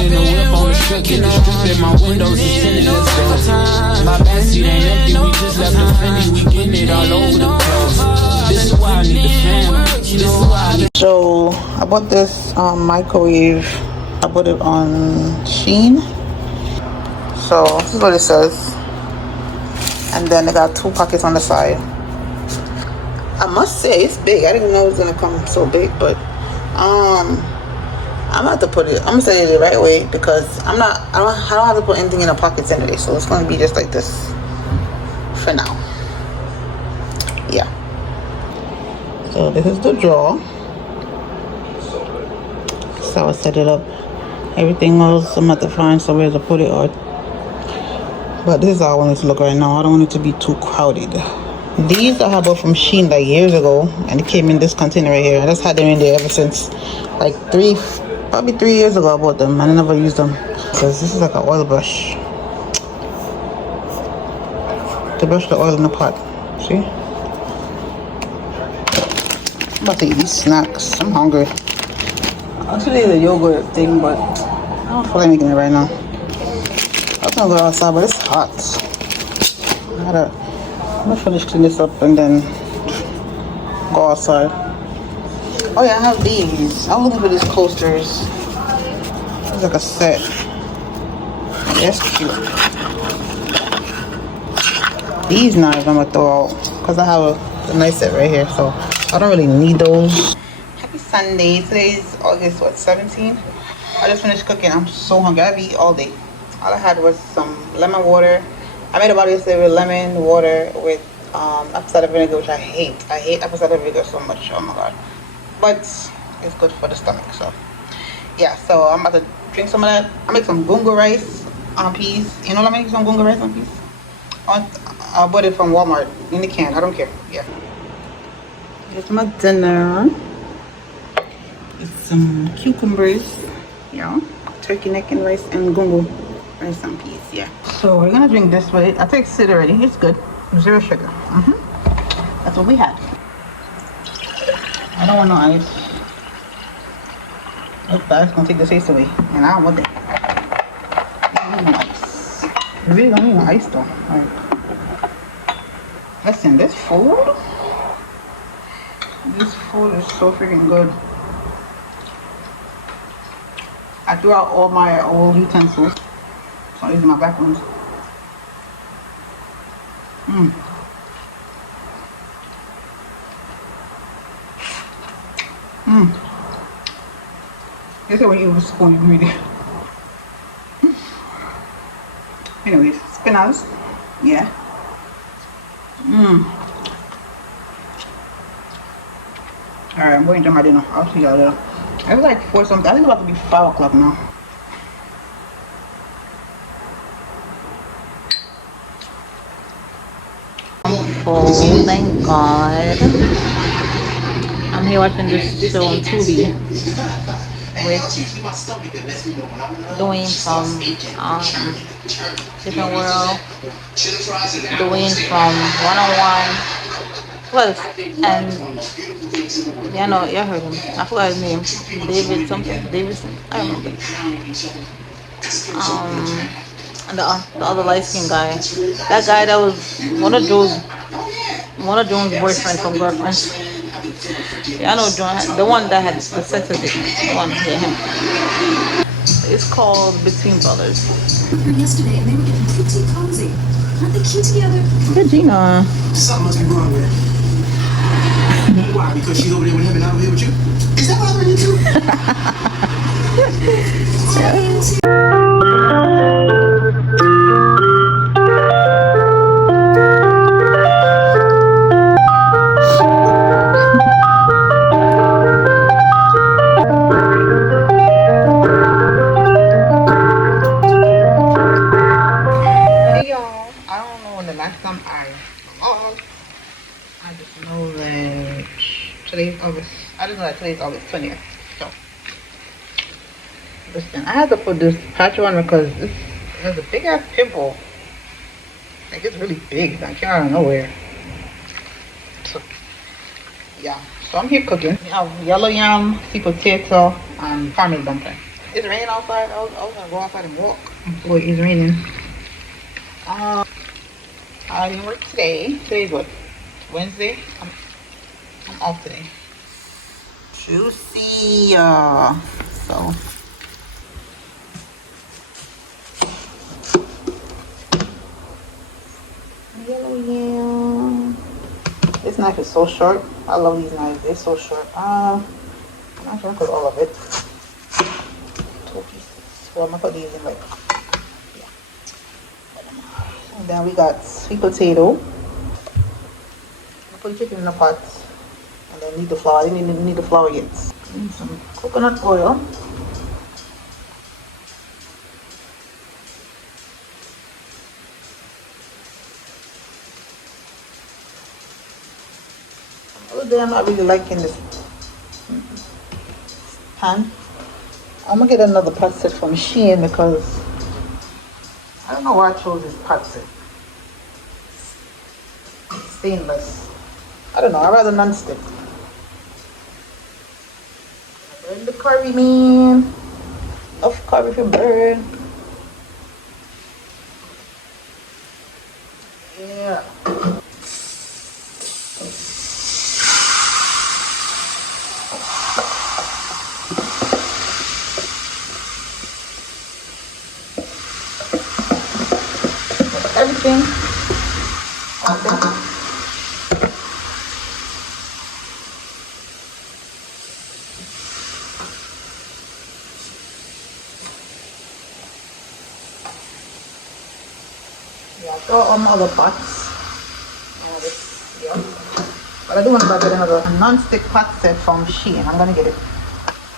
in the whip on the strip, get the strip in my windows is tinted, let's go. My backseat ain't empty, we just left the Fendi, we getting it all over the place. This is why I need the fam. This is why I need. So I bought this microwave. I bought it on Shein. So this is what it says. And then they got 2 pockets on the side. I must say it's big. I didn't know it was gonna come so big, but I'm gonna have to put it. I'm gonna say it the right way because I don't have to put anything in the pockets anyway. So it's gonna be just like this for now. Yeah. So this is the drawer. So I set it up. Everything else I'm gonna have to find somewhere to put it on. But this is how I want it to look right now. I don't want it to be too crowded. These I bought from Shein like years ago, and it came in this container right here. I just had them in there ever since, like probably 3 years ago I bought them, and I never used them. Because this is like an oil brush. To brush the oil in the pot. See? I'm about to eat these snacks. I'm hungry. Actually, the yogurt thing, but I don't feel like making it right now. I was gonna go outside, but it's hot. I'm gonna finish cleaning this up and then go outside. Oh yeah, I have these. I was looking for these coasters. It's like a set. That's cute. These knives I'm gonna throw out because I have a nice set right here, so I don't really need those. Happy Sunday. Today's August 17th. I just finished cooking. I'm so hungry. I've eaten all day. All I had was some lemon water. I made a bottle yesterday with lemon water with apple cider vinegar, which I hate. I hate apple cider vinegar so much. Oh my god. But it's good for the stomach. So yeah, so I'm about to drink some of that. I make some gungo rice on peas. You know what I make some gungo rice on peas? I bought it from Walmart in the can. I don't care. Yeah. Here's my dinner. With some cucumbers. Yeah. Turkey neck and rice and gungo. And some peas, yeah. So we're gonna drink this way. I tasted it already. It's good. 0 sugar. That's what we had. I don't want no ice. That's gonna take the taste away, and I don't want that. You need ice. You really don't need no ice though. Like, listen, this food is so freaking good. I threw out all my old utensils. So I'm using my back ones. This is when you use a spoon, you can really. Anyways, spinach. Yeah. Alright, I'm going to my dinner. I'll see y'all later. It was like 4 something. I think it's about to be 5 o'clock now. Oh, thank God. I'm here watching this show on Tubi with Dwayne from Different World, Dwayne from 101 Plus, and yeah, no, you heard him. I forgot his name. David something. Davidson. I don't remember. And the other light skinned guy. That guy that was one of Jones' boyfriend from Girlfriends. Yeah, I know John, the one that had the sex addiction. The one, yeah, him. It's called Between Brothers. Yesterday, and they were getting pretty cozy. Aren't they cute together? Good, Gina. Something must be wrong with her. Why? Because she's over there with him and I'm here with you? Is that bothering you too? Hey y'all, I don't know when the last time I vlogged. I just know that today's August. I just know that today's August 20th. So, listen, I had to put this patch on because this has a big ass pimple. Like it's really big. I came out of nowhere. So, yeah. So I'm here cooking. We have yellow yam, sweet potato, and caramel dumpling. It's raining outside. I was gonna go outside and walk. Boy, it's raining. I didn't work today. Today's what? Wednesday? I'm off today. Juicy. So. Yellow yam. This knife is so short. I love these knives. They're so short. I'm not gonna put all of it. 2 pieces. Well, I'm gonna put these in like. Yeah. And then we got sweet potato. I put the chicken in the pot. And then need the flour. I didn't need the flour yet. Need some coconut oil. The other day I'm not really liking this pan. I'm gonna get another pot set from Shein because I don't know why I chose this pot set. Stainless. I don't know, I'd rather non-stick. Burn the curry, man. Enough curry for burn. Yeah. Everything. Okay. Yeah, throw all my other pots. Yeah. But I do want to get another non-stick pot set from Shein. I'm gonna get it.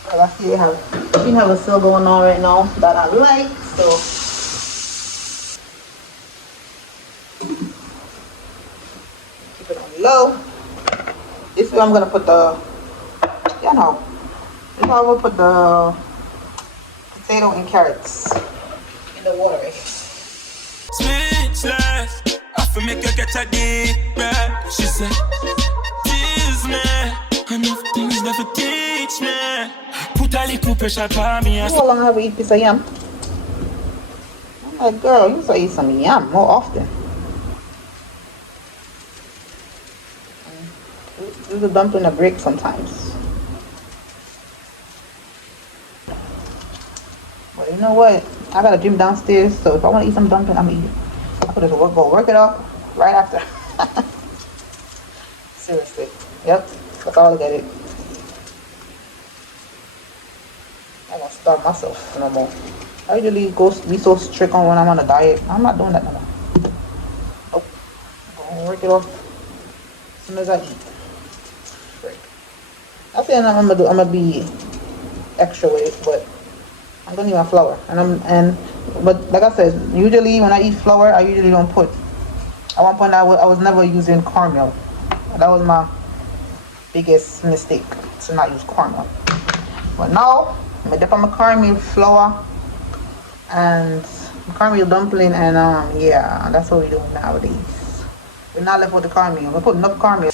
Well, I see Shein have a sale going on right now that I like, so. Keep it on low. This is where I'm gonna put the, this is how I'm gonna put the potato and carrots in the water. Speechless, I feel make her get a deep breath. She said, tease me, enough things never teach me. Put a little pressure on me. How long have we eaten piece of yam? I'm like, girl, you used to eat some yam more often. Do the dumpling a break sometimes. But you know what? I got a gym downstairs, so if I want to eat some dumpling, I'm gonna eat it. I could just go work it up right after. Seriously. Yep. That's all I get it. I'm gonna starve myself no more. I usually be so strict on when I'm on a diet. I'm not doing that no more. Nope. I'm gonna work it off as soon as I eat. I think I'm gonna be extra with it, but I don't need my flour. But like I said, usually when I eat flour, I usually don't put. At one point, I was never using cornmeal. That was my biggest mistake, to not use cornmeal. But now, I'm gonna dip on my cornmeal flour and cornmeal dumpling, and yeah, that's what we're doing nowadays. We're not left with the cornmeal. We're putting enough cornmeal.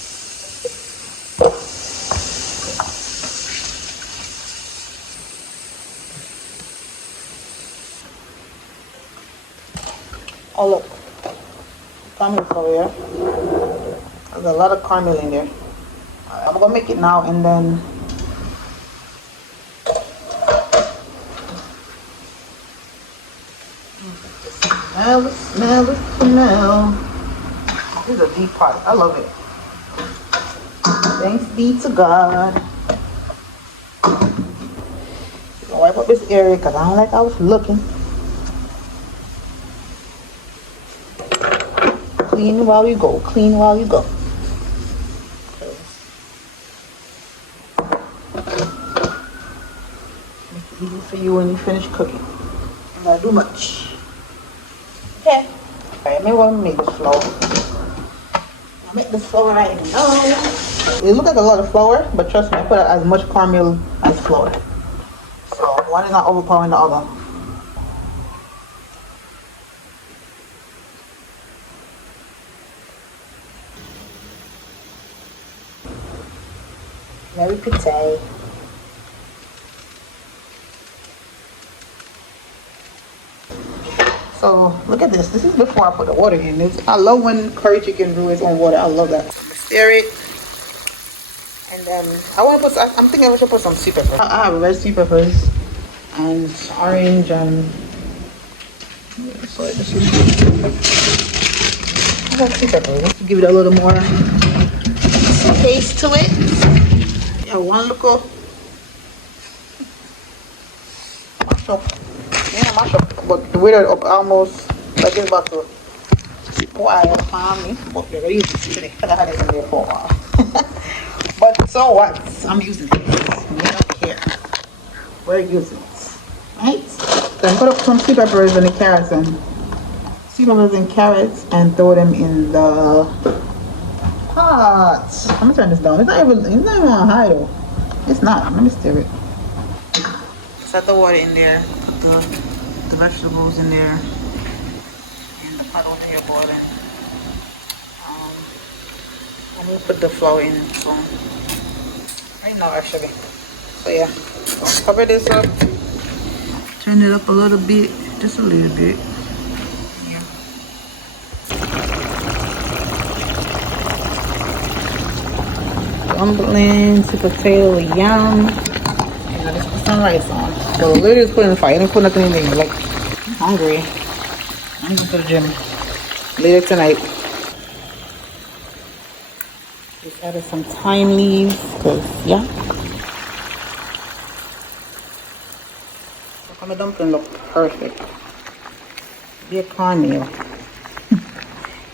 Oh look, caramel over here. There's a lot of caramel in there. I'm gonna make it now and then. Smell. This is a deep pot. I love it. Thanks be to God. I'll wipe up this area because I don't like how it's looking. Clean while you go. Clean while you go. Make it easy for you when you finish cooking. I'm not gonna do much. Okay. Alright, maybe I'll make this flour. I'll make this flour right now. It looks like a lot of flour, but trust me, I put as much caramel as flour. So one is not overpowering the other. Very pretty. So look at this. This is before I put the water in. I love when curry chicken brew its own water. I love that. Stir it. And then I'm thinking I should put some sweet pepper. I have red sweet peppers and orange and sorry, this is I got sweet pepper. Just to give it a little more taste to it. Yeah, one little mash up. Yeah, mash up. But the way that up almost like it's about to boil for me. But you're gonna use it today. I had it in there for a while. But so what? I'm using this. We don't care. We're using it. Right? So I'm gonna put some sweet peppers and the carrots and throw them in the pot. I'm gonna turn this down. It's not even on high though. It's not. Let me stir it. Set the water in there. Put the vegetables in there. And the pot over here boiling. I'm gonna put the flour in soon. Right now actually. So yeah. So cover this up. Turn it up a little bit. Just a little bit. Yeah. Dumplings, potato, yam. And let's put some rice on. So literally just put in the fire. I didn't put nothing in there. Like, I'm hungry. I'm going to the gym later tonight. Just added some thyme leaves, because yeah. Look how my dumpling look perfect. Be a cornmeal.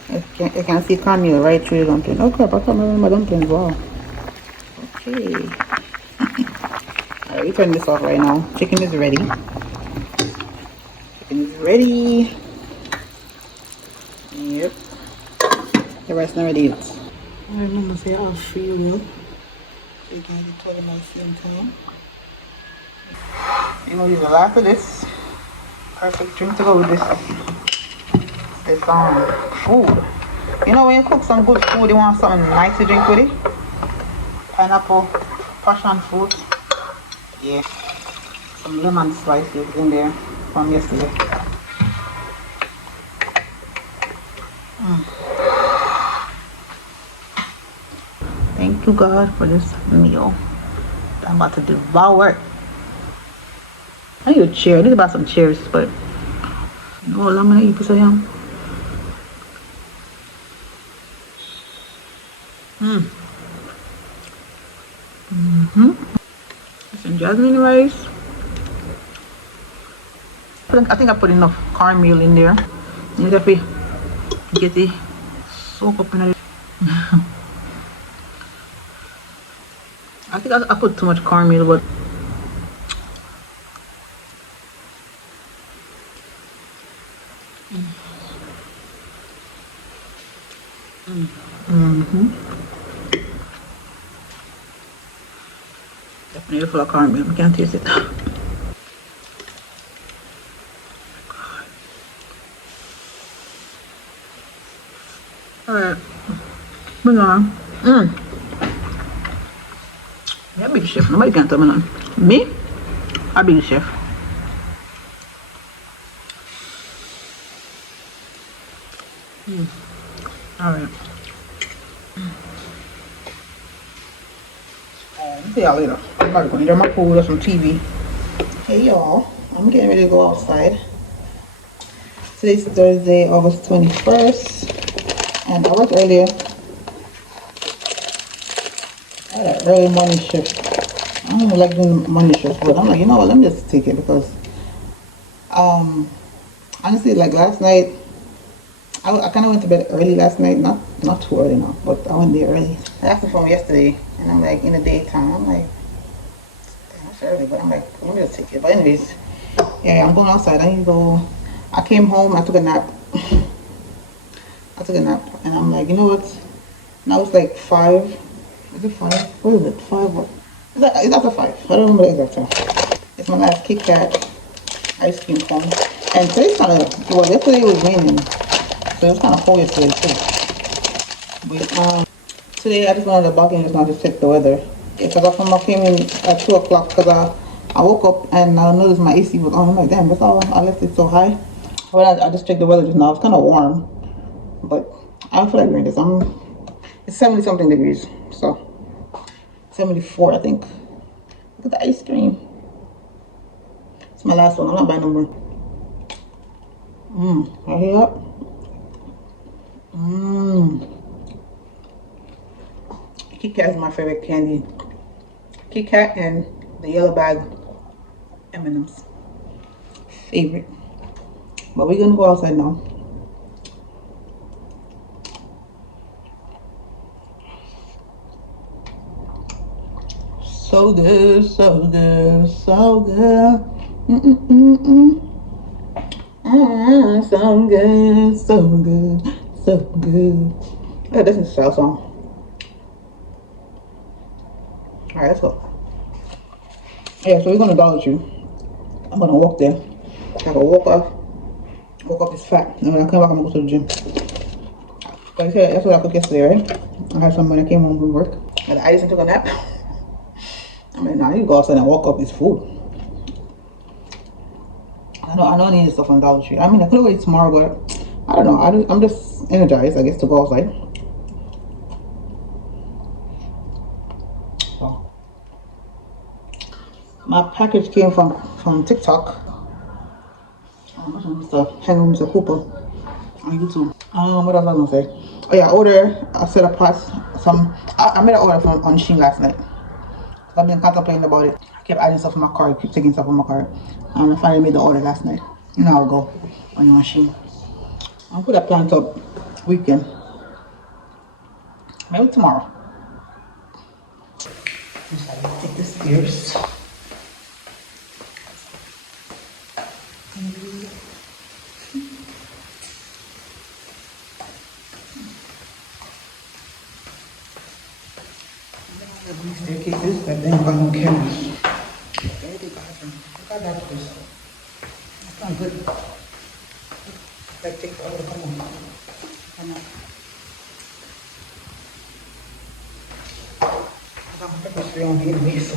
You can see cornmeal right through the dumpling. Oh crap, I can't remember my dumplings. Wow. Okay. Alright, we turn this off right now. Chicken is ready. Chicken is ready. Yep. The rest not ready yet. I remember say I'll feel you. So you can get told at the same time. You're gonna use a lot of this. Perfect drink to go with this food. You know when you cook some good food, you want something nice to drink with it? Pineapple, passion fruit. Yeah. Some lemon slices in there from yesterday. Thank you God for this meal. I'm about to devour. I need a chair. I need to buy some chairs, but you know what I'm gonna eat because I am. Some jasmine rice. I think I put enough cornmeal in there. You have to get it soak up in it. I think I put too much cornmeal, but definitely full of cornmeal. I can't taste it. Alright, bring on. Yeah, big chef. Nobody can tell me none. Me? A big chef. Alright. See y'all later. I'm about to go enjoy my food or some TV. Hey y'all, I'm getting ready to go outside. Today's Thursday, August 21st. And I worked earlier. I had an early morning shift. I don't even like doing morning shifts, but I'm like, you know what, let me just take it because honestly, like last night, I kind of went to bed early last night. Not too early now, but I went there early. I asked the phone yesterday, and I'm like, in the daytime, I'm like, damn, that's early, but I'm like, let me just take it. But anyways, yeah, I'm going outside. I need to go. I came home, I took a nap. And I'm like, you know what? Now it's like 5. Is it 5? What is it? 5 what? It's after 5. I don't remember the exact time. It's my last Kit Kat ice cream cone. And today's kind of, well, yesterday it was raining. So it was kind of cold yesterday too. But today I just went on the balcony just now to check the weather. Because I came in at 2 o'clock because I woke up and I noticed my AC was on. I'm like, damn, that's all I left it so high. Well, I just checked the weather just now. It's kind of warm, but I don't feel like doing this. It's 70 something degrees, so 74, I think. Look at the ice cream. It's my last one. I'm not buying no more. I hear up. Kit Kat is my favorite candy. Kit Kat and the yellow bag M&M's. Favorite. But we're gonna go outside now. So good, so good, so good. So good, so good, so good. Yeah, this is a style song. Alright, let's go. Yeah, so we're gonna Dollar Tree. I'm gonna walk there. I gotta walk off this fat. And when I come back, I'm gonna go to the gym. But that's what I cooked yesterday, right? I had some when I came home from work. And I just took a nap. I mean, now you go outside and walk up this food. I know I need stuff on Dollar Tree. I mean, I could wait tomorrow, but I don't know. I'm just energized, I guess, to go outside. So, my package came from TikTok. Mr. Henry, Mr. Cooper on YouTube. What else I was gonna say? Oh yeah, I ordered a set of pots. I made an order on Shein last night. I've been contemplating about it. I kept adding stuff in my cart, keep taking stuff from my cart. I finally made the order last night. You know how it go on your machine. I'll put that plant up weekend. Maybe tomorrow. Just gotta take the stairs. These staircases, but then got no cameras. Very bathroom. Look at that place. That's not good. Like take forever to come on. Come on. I got my pepper spray on here anyway, so.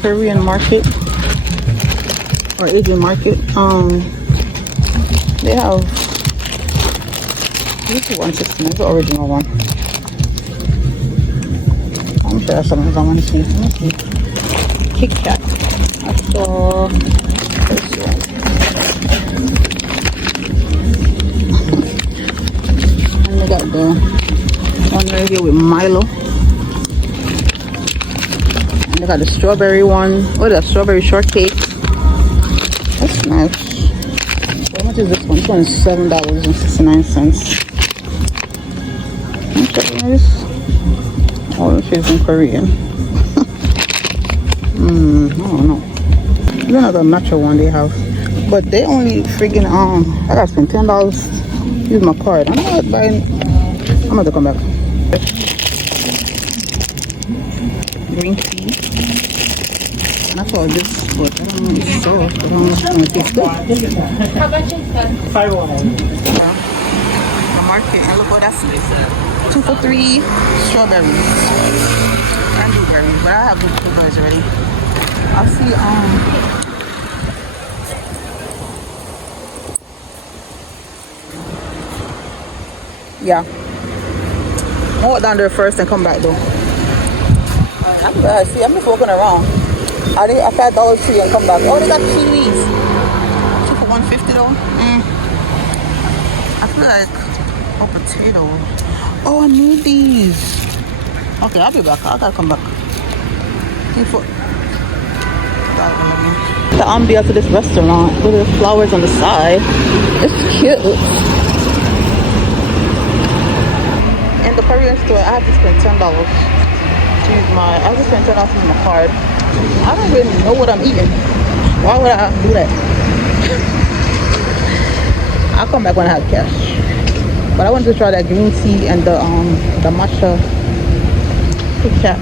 Korean market or Asian market. They have this is 160. That's the original one. I'm sure that's something I want to see. Let me see. Kit Kat. I saw this one. And they got the one right here with Milo. And they got the strawberry one. What is that? Strawberry shortcake. That's nice. How much is this one? This one is $7.69. Nice. Oh, this is in Korean. I don't know. There's another matcha one they have. But they only freaking, I gotta spend $10. Use my card. I'm not buying. I'm gonna come back. Green tea. And I saw this, but I don't know if it's soft. I don't know if it's taste good. How much is that? 501. Yeah. The market, and look what that's 2 for $3 strawberries and blueberries, but I have the blueberries already. I see yeah, I'll walk down there first and come back though. I'm just walking around. I tried Dollar Tree and come back. Oh, they got kiwis. 2 for $1.50 though. I feel like potato. Oh, I need these. Okay, I'll be back. I gotta come back. The ambiance of this restaurant with the flowers on the side. It's cute. In the Korean store, I have to spend $10 to use I have to spend $10 to use my card. I don't really know what I'm eating. Why would I do that? I'll come back when I have cash. But I wanted to try that green tea and the matcha Kit Kat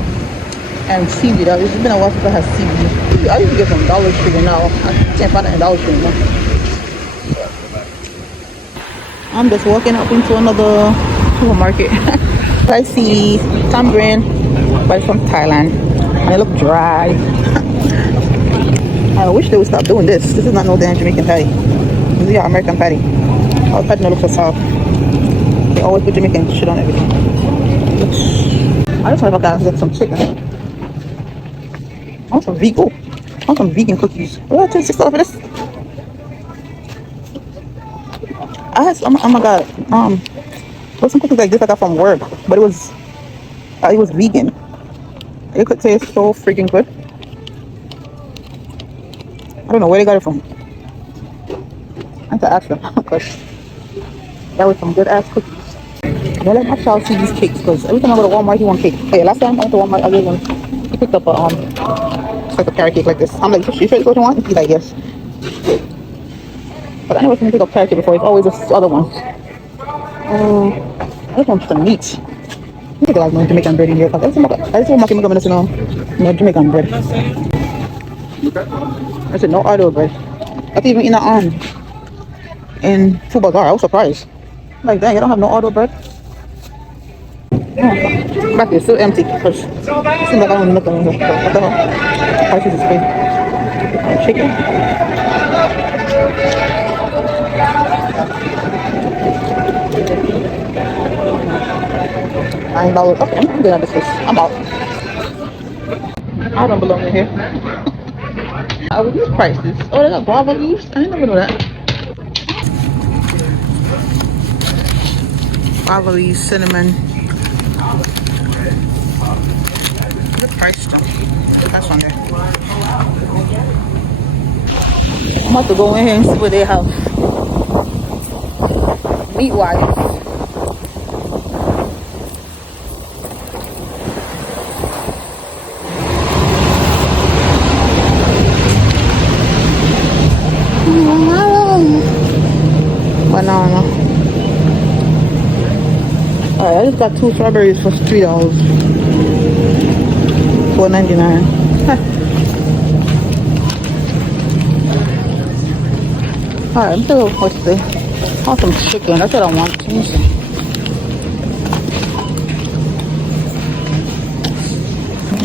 and seaweed. It's been a while since I had seaweed. I used to get some Dollar Tree and now I can't find it in Dollar Tree anymore. I'm just walking up into another supermarket. I see tamarind, but it's from Thailand. And it look dry. I wish they would stop doing this. This is not no damn Jamaican patty. This is your American patty. Our patty don't look so soft. They always put Jamaican shit on everything. I just wonder if I gotta get some chicken. I want some vegan. I want some vegan cookies. What did I take $6 for this? I had some, oh my god. There was some cookies like this I got from work, but it was vegan. It could taste so freaking good. I don't know where they got it from. I have to ask them because that was some good ass cookies. Don't let my child see these cakes because every time I go to Walmart he wants cake. Hey, last time I went to Walmart I gave him, he picked up a it's like a carrot cake like this. I'm like, you sure it's what you want? He's like, yes. But I never seen him pick up carrot cake before. It's always this other one. I just want some meat. I think I like no Jamaican bread in here because I just want my Jamaican no Jamaican bread. I said no Oreo bread. That's even in Food Bazaar. I was surprised. Like, dang, you don't have no Oreo bread? Oh, back there, still empty. Because it seems like I don't need nothing in here. What the hell? Prices is paid. Chicken. $9. Okay, I'm good at this. I'm out. I don't belong in here. I would use prices. Oh, they got guava leaves? I didn't even know that. Guava leaves, cinnamon. Good price though. That's on there. I'm about to go in here and see what they have. Meat wise. Banana. Alright, I just got 2 strawberries for $3. $4.99. Alright, I'm still what's this? I want some chicken. That's what I want. Let me see.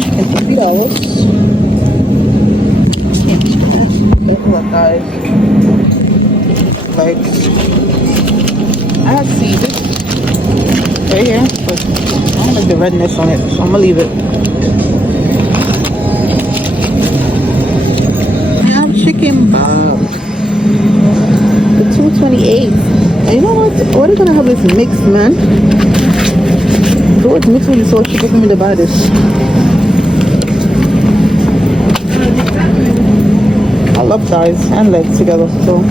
Chicken for $3. Can't see that. Look, guys. Legs. I have seeds right here, but I don't like the redness on it, so I'm gonna leave it. I have chicken bob. The $2.28. And you know what? What are gonna have this mix, man? So it's mixed with so cheap for me to buy this. I love thighs and legs together, so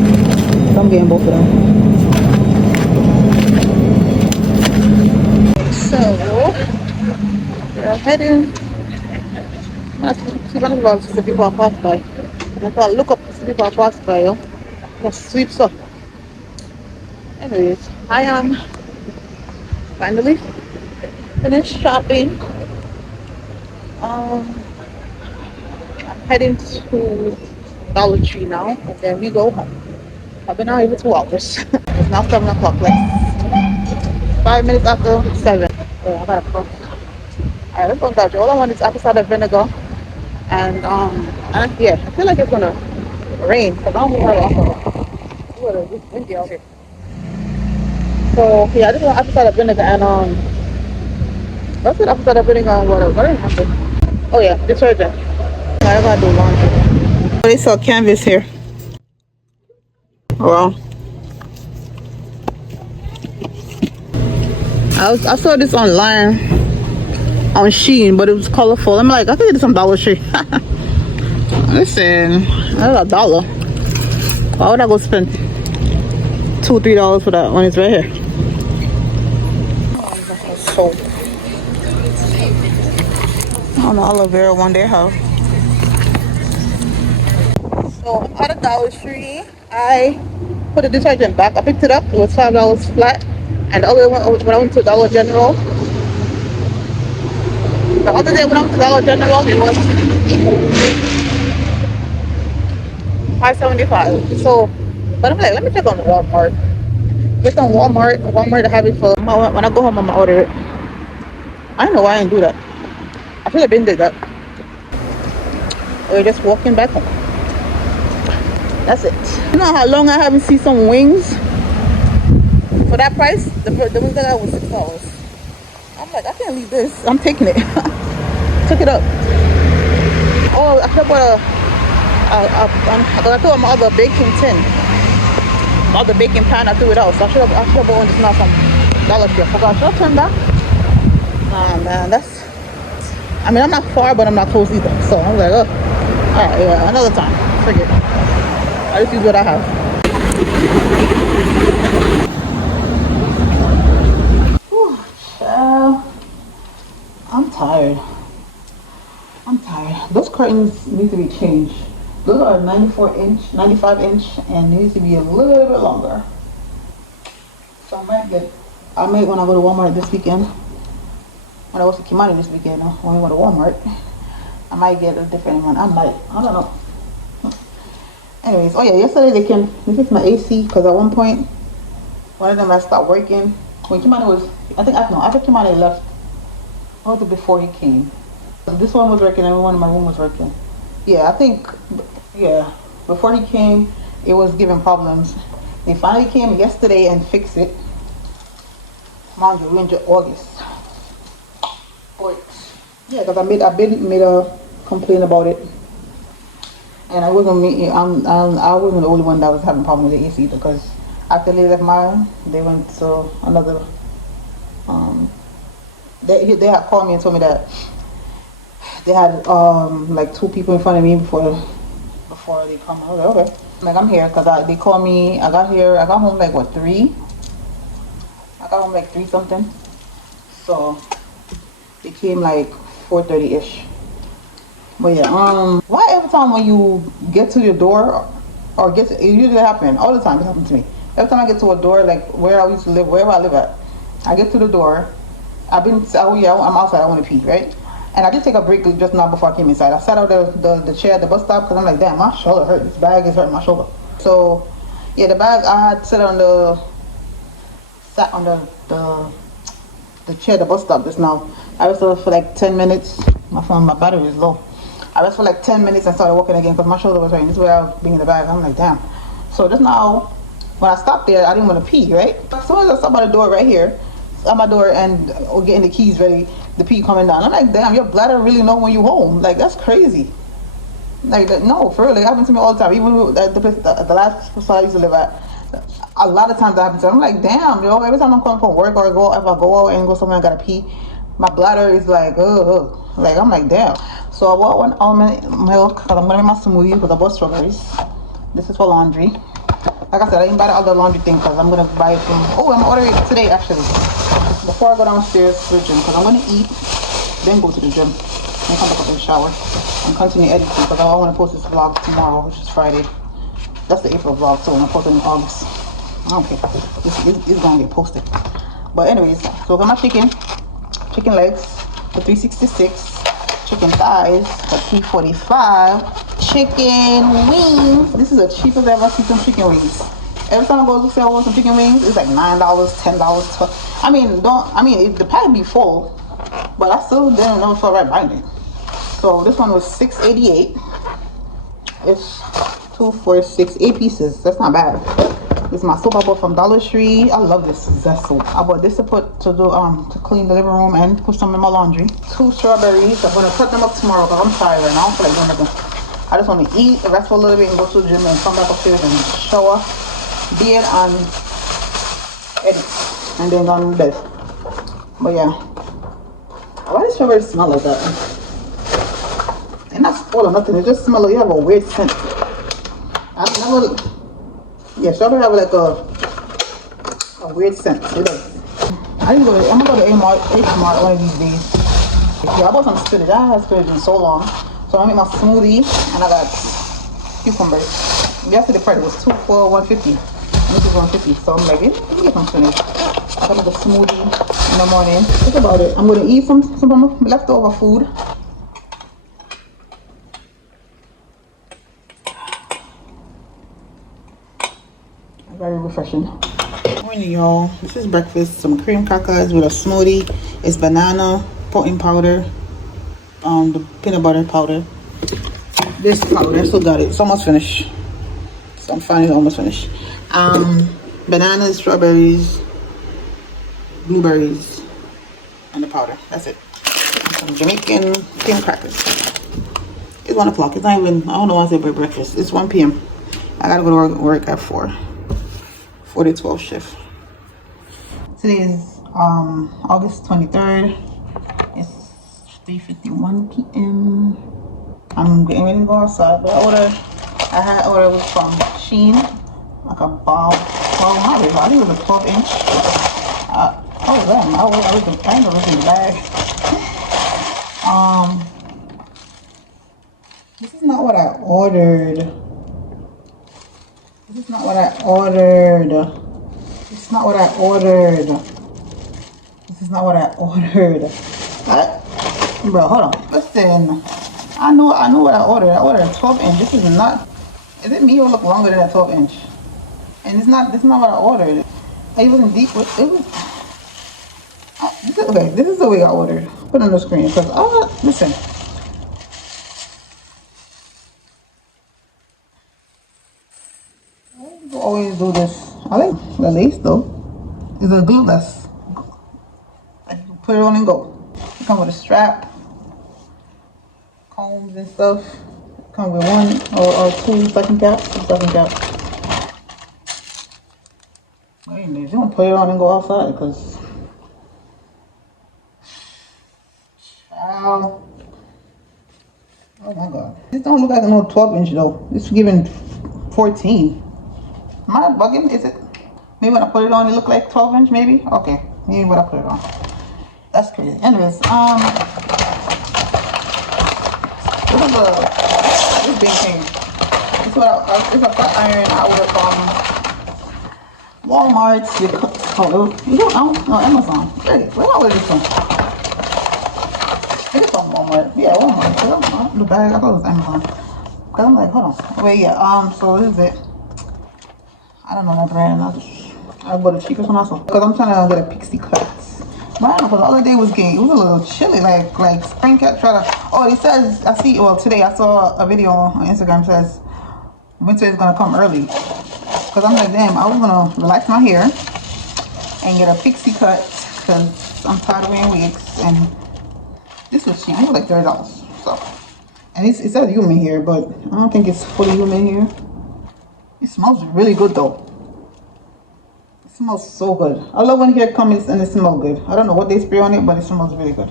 I'm getting both of them. So we're heading. Let's see one of the people pass by. If I look up the people pass by, yo, just sweeps up. Anyways, I am finally finished shopping. I'm heading to Dollar Tree now, and then we go home. I've been out here for 2 hours. It's now 7 o'clock, like 5 minutes after 7. So I gotta go. Alright, let's go to Dollar Tree. All I want is apple cider vinegar. And yeah, I feel like it's gonna rain because I don't know it's windy out here. So yeah, I just want apple cider vinegar and what's it? Apple cider vinegar and water. What did I have? Oh yeah, detergent. I gotta do laundry. They sell canvas here. Well, I saw this online on Shein, but it was colorful. I'm like, I think it's some Dollar Tree. Listen, that's $1. Why would I go spend $2-3 for that when it's right here? Soap. On the aloe vera one day have. So at the Dollar Tree, I put the detergent back. I picked it up. It was $5 flat. And the other one, when I went to Dollar General, the other day when I went to Dollar General, it was $5.75. So, but I'm like, let me check on Walmart. It's on Walmart to have it for when I go home. I'm gonna order it. I don't know why I didn't do that. I should have been did that. We're just walking back home. That's it. You know how long I haven't seen some wings? For that price, the wings that I got was $6. I'm like, I can't leave this. I'm taking it. Took it up. Oh, I could have bought I threw my other baking tin. My other baking pan, I threw it out. So I should have bought one just now from Dollar Tree. I forgot. Should I turn back? Nah, man, I mean, I'm not far, but I'm not close either. So I was like, oh, all right, yeah, another time. Forget it. I just use what I have. Whew, child. I'm tired. Those curtains need to be changed. Those are 94 inch, 95 inch, and need to be a little bit longer. So I might when I go to Walmart this weekend. When I was to Kimani this weekend, when we went to Walmart, I might get a different one. I don't know. Anyways, oh yeah, yesterday they fixed my AC because at one point, one of them had stopped working. When Kimani was, after Kimani left, or was it before he came? This one was working and one in my room was working. Yeah, before he came, it was giving problems. They finally came yesterday and fixed it. Mind you, we're in August. But yeah, because I made a complaint about it, and I wasn't the only one that was having problems with the AC either. Because after they left mine, they went to another. They had called me and told me that they had like 2 people in front of me before they come. I was like, okay. Like, I'm here because they called me. I got home like 3? I got home like 3 something. So they came like 4:30-ish. But yeah, why every time when you get to your door it usually happens all the time. It happens to me. Every time I get to a door, like where I used to live, wherever I live at, I get to the door. I'm outside. I want to pee, right? And I did take a break just now before I came inside. I sat out the chair at the bus stop because I'm like, damn, my shoulder hurt. This bag is hurting my shoulder. So yeah, the bag I had sat on the chair at the bus stop just now. I rested for like 10 minutes. My battery is low. I rested for like 10 minutes and started walking again because my shoulder was hurting. This is where I was being in the bag. I'm like, damn. So just now, when I stopped there, I didn't want to pee, right? As soon as I stopped by the door right here, at my door and getting the keys ready, the pee coming down. I'm like, damn, your bladder really know when you home. Like, that's crazy. Like, no, for real, it happens to me all the time. Even at the last place I used to live at, a lot of times that happens to me. I'm like, damn, yo, every time I'm coming from work or if I go out and go somewhere, I gotta pee, my bladder is like, ugh. Like, I'm like, damn. So I bought 1 almond milk because I'm gonna make my smoothie with I bought strawberries. This is for laundry. Like I said, I didn't buy the other laundry thing because I'm gonna buy it from. Oh, I'm ordering it today actually. Before I go downstairs to the gym, because I'm gonna eat, then go to the gym, and come back up in the shower and continue editing because I want to post this vlog tomorrow, which is Friday. That's the April vlog, so I'm gonna post it in August. I don't care. It's gonna get posted. But anyways, so I got my chicken legs for $3.66, chicken thighs for $3.45, chicken wings. This is the cheapest I've ever seen some chicken wings. Every time I go to say I want some chicken wings, it's like $9, $10, $12. The pack be full, but I still didn't know if I right buying it. So this one was $6.88. It's 2, 4, 6, 8 pieces. That's not bad. This is my soap I bought from Dollar Tree. I love this Zest soap. I bought this to clean the living room and put some in my laundry. 2 strawberries. I'm gonna cut them up tomorrow because I'm tired right now. I don't feel like doing nothing. I just want to eat, rest for a little bit, and go to the gym and come back upstairs and shower, beard, and edit, and then go on bed. But yeah, why does strawberries smell like that? And not spoiled or nothing. It just smells like you have a weird scent. Strawberry have like a weird scent. It does. I'm gonna go to H Mart one of these days. Yeah, I bought some spinach. I haven't had spinach in so long. So I made my smoothie and I got cucumbers. Yesterday the price was $2 for $1.50. And this is $1.50. So I'm like, let me get some spinach. I got make a smoothie in the morning. Think about it. I'm gonna eat some leftover food. Very refreshing. Morning, y'all. This is breakfast. Some cream crackers with a smoothie. It's banana, protein powder, the peanut butter powder. This powder, I still got it. It's almost finished. So I'm finally almost finished. Bananas, strawberries, blueberries, and the powder. That's it. And some Jamaican cream crackers. It's 1 o'clock. It's not even, I don't know why I say breakfast. It's 1 p.m. I gotta go to work at 4 to 12 shift. Today is August 23rd. It's 3:51 p.m. I'm getting ready to go outside, but I had ordered from Shein, like a ball, I think it was a 12-inch. Oh damn, I was kind of looking bag. This is not what I ordered. This is not what I ordered. This is not what I ordered. This is not what I ordered. Bro, hold on. Listen. I know what I ordered. I ordered a 12-inch. This is not. Is it me or look longer than a 12-inch? And it's not. This is not what I ordered. It wasn't deep. It was. Okay. This is the way I ordered. Put it on the screen because I was listen. I always do this. I like the lace though. It's a glueless. Put it on and go. It comes with a strap, combs and stuff. Come with 1 or 2 suction caps. Wait a minute, you don't put it on and go outside because oh my god. This don't look like a no 12-inch though. It's giving 14. Am I bugging? Is it? Maybe when I put it on it look like 12-inch maybe? Okay. Maybe when I put it on. That's crazy. Anyways, this is this big thing. It's a flat iron I ordered from Walmart. Amazon. Where I ordered this from? It's from Walmart. Yeah, Walmart. The bag, I thought it was Amazon. Cause I'm like, hold on. Wait, yeah. So this is it. I don't know my brand. I bought the cheapest one also. Cause I'm trying to get a pixie cut. But I don't know, cause the other day was a little chilly, like spring kept trying to. Oh, it says today I saw a video on Instagram says winter is gonna come early. Cause I'm like, damn, I was gonna relax my hair and get a pixie cut cause I'm tired of wearing wigs, and this was cheap. It was like $30. So, and it says human hair, but I don't think it's fully human hair. It smells really good though. It smells so good. I love when hair comes and it smells good. I don't know what they spray on it, but it smells really good.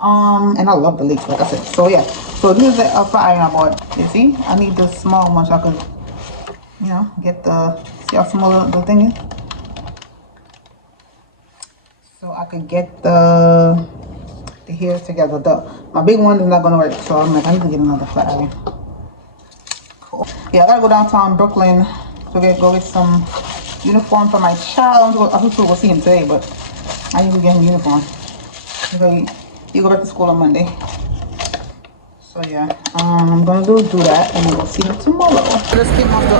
And I love the lace, like I said. So yeah. So this is the fire iron I bought. You see? I need the small one so I could, get see how small the thing is? So I could get the hair together. My big one is not gonna work, so I'm like, I need to get another flat iron. Cool. Yeah, I gotta go downtown Brooklyn to go get some uniform for my child. I was supposed to see him today, but I need to get him uniform. He go back to school on Monday. So yeah, I'm gonna do that, and we'll see him tomorrow. Just came off the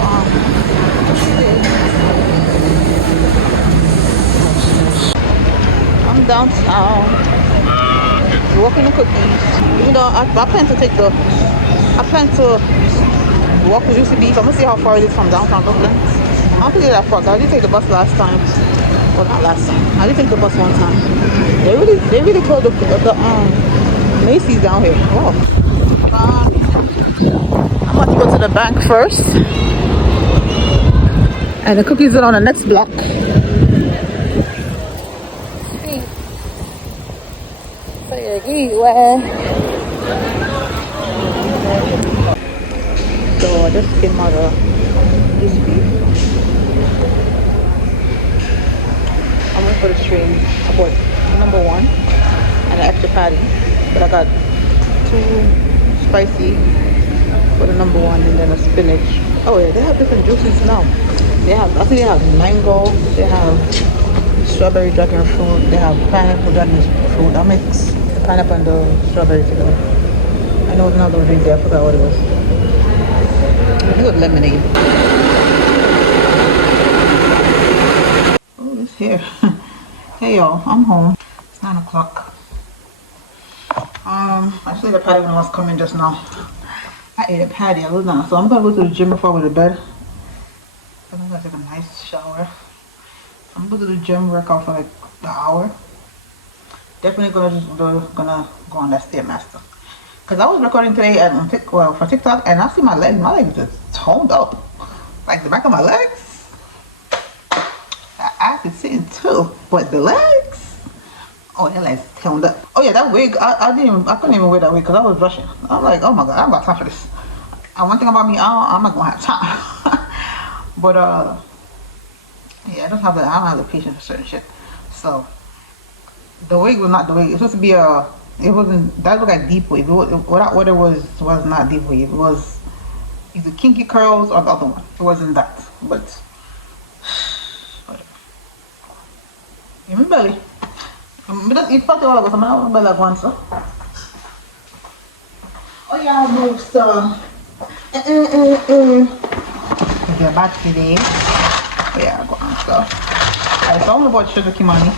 I'm downtown, walking the cookies. Even though I plan to walk with UCB. So I'm gonna see how far it is from downtown Brooklyn. I don't think it's that far. I did take the bus last time. Well, not last time. I did take the bus one time. They really closed the Macy's down here. Oh. I'm about to go to the bank first. And the cookies are on the next block. So I just came out of UCB. I went for the train. I bought number 1 and an extra patty, but I got 2 spicy for the number 1 and then a spinach. Oh yeah, they have different juices now. I think they have mango, they have strawberry dragon fruit, they have pineapple dragon fruit. I mix the pineapple and the strawberry together. I know another drink there, I forgot what it was. Good lemonade. Oh, it's here. Hey y'all, I'm home. It's 9 o'clock. Actually the patty when I was coming just now. I ate a patty, I was not. So I'm gonna go to the gym before I go to bed I'm gonna take a nice shower. I'm gonna do the gym workout for like the hour. Definitely gonna go on that Stairmaster. Cause I was recording today for TikTok, and I see my legs. My legs just toned up, like the back of my legs. The ass is sitting too, but the legs. Oh, that legs toned up. Oh yeah, that wig. I couldn't even wear that wig because I was rushing. I'm like, oh my god, I haven't got time for this. And one thing about me, I'm not gonna have time. But yeah, I don't have the patience for certain shit. So the wig was not the wig. It's supposed to be it wasn't, that looked like deep wave. What I ordered was not deep wave. It was either kinky curls or the other one. It wasn't that. But in my belly. It's part of all of us. I'm belly like once. Oh yeah, I moved some. Get back today. Yeah, go on stuff. Alright, so I'm gonna buy Sugar Kimani.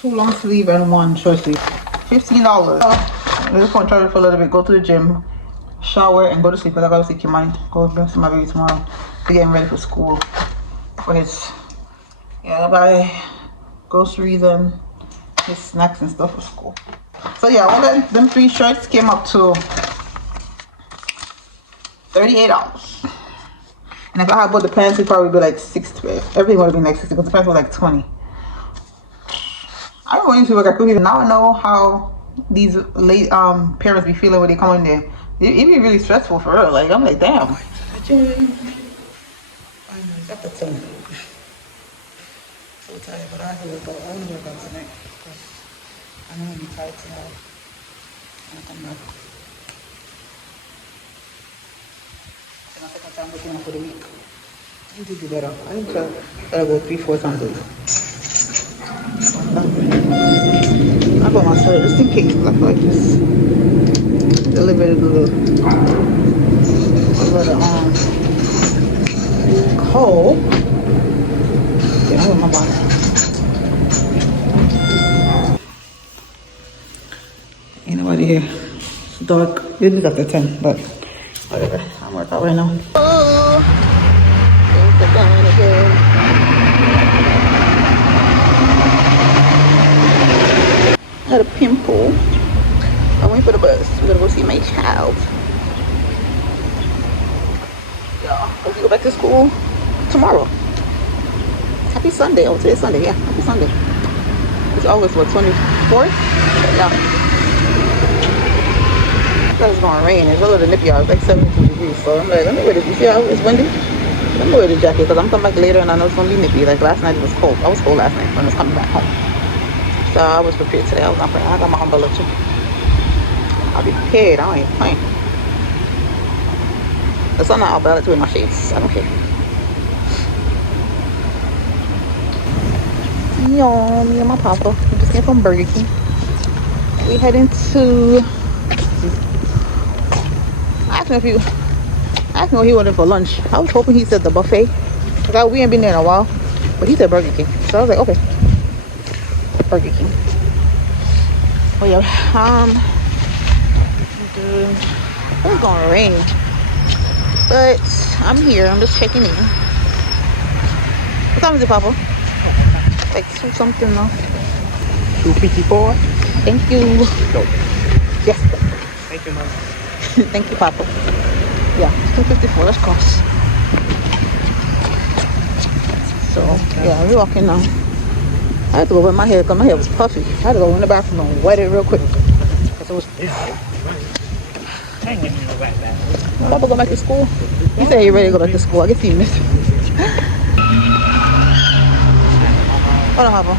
2 long sleeve and 1 short sleeve. $15. I'm just gonna try it for a little bit. Go to the gym, shower, and go to sleep. Because I gotta see Kimani. Go see my baby tomorrow. To get him ready for school. For his buy groceries and his snacks and stuff for school. So yeah, all them 3 shirts came up to $38. And if I had bought the pants, it'd probably be like $60. Everything would have been like $60 because the pants were like $20. I don't want to work at Cookies. Now I know how these late parents be feeling when they come in there. It be really stressful for real. Like I'm like, damn. I got the tongue. So tired, but I have to work out. I want to work out tonight because I know I'll be tired tomorrow. I'll come back. And I'll take my time looking out for the week. I need to do better. I need to try to go 3-4 times a week. I got my sweater just in case. I feel like this elevated a little cold. Yeah, I'm with my body. Ain't nobody here. It's dark. It is after 10, but whatever. I'm working out right now. Oh, things are going again. I had a pimple. I'm waiting for the bus. We're gonna go see my child. Yeah, we go back to school tomorrow. Happy Sunday. Oh, today's Sunday. Yeah, happy Sunday. It's August, what, 24th? Yeah. It's gonna rain. It's a little nippy out. It's like 72 degrees. So I'm like, let me wear this. You see how it's windy? Let me wear the jacket because I'm coming back later and I know it's gonna be nippy. Like last night it was cold. I was cold last night when I was coming back home. So I was prepared today. I was not prepared. I got my umbrella too. I'll be prepared. I ain't playing. The sun not umbrella too in my shades. I don't care. Yo, me and my papa. We just came from Burger King. We heading to. I asked him what he wanted for lunch. I was hoping he said the buffet. Because we ain't been there in a while. But he said Burger King. So I was like, okay. Burger King. Oh yeah, it's gonna rain, but I'm here. I'm just checking in. What time is it, Papa? Like 2 something now. 2:54. Thank you. Go. Yes. Thank you, Mom. Thank you, Papa. Yeah, 2:54. Let's cross. So yeah, we're walking now. I had to go wet my hair because my hair was puffy. I had to go in the bathroom and wet it real quick. Because it was... I ain't giving you a back. Papa go back to school? He said he ready to go back to school. I guess he missed it. Hold on, Papa.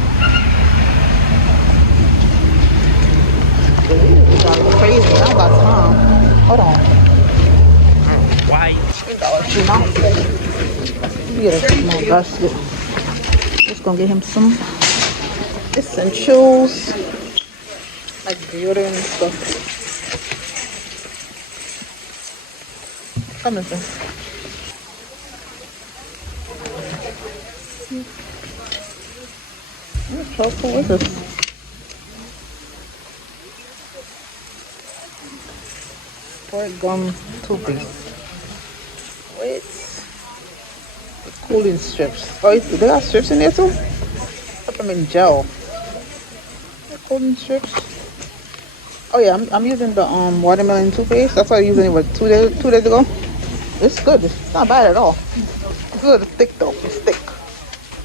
Ooh, that was crazy. I got time. Hold on. Why? Get a small basket. Just gonna get him some essentials like deodorant and stuff. Come listen. What is this? Sport gum toothpaste. Wait. cooling strips. Oh, they got strips in there too? Put them in gel. Cooling strips. Oh yeah, I'm using the watermelon toothpaste. That's why I was using it what, 2 days ago. It's good. It's not bad at all. It's a little thick though. It's thick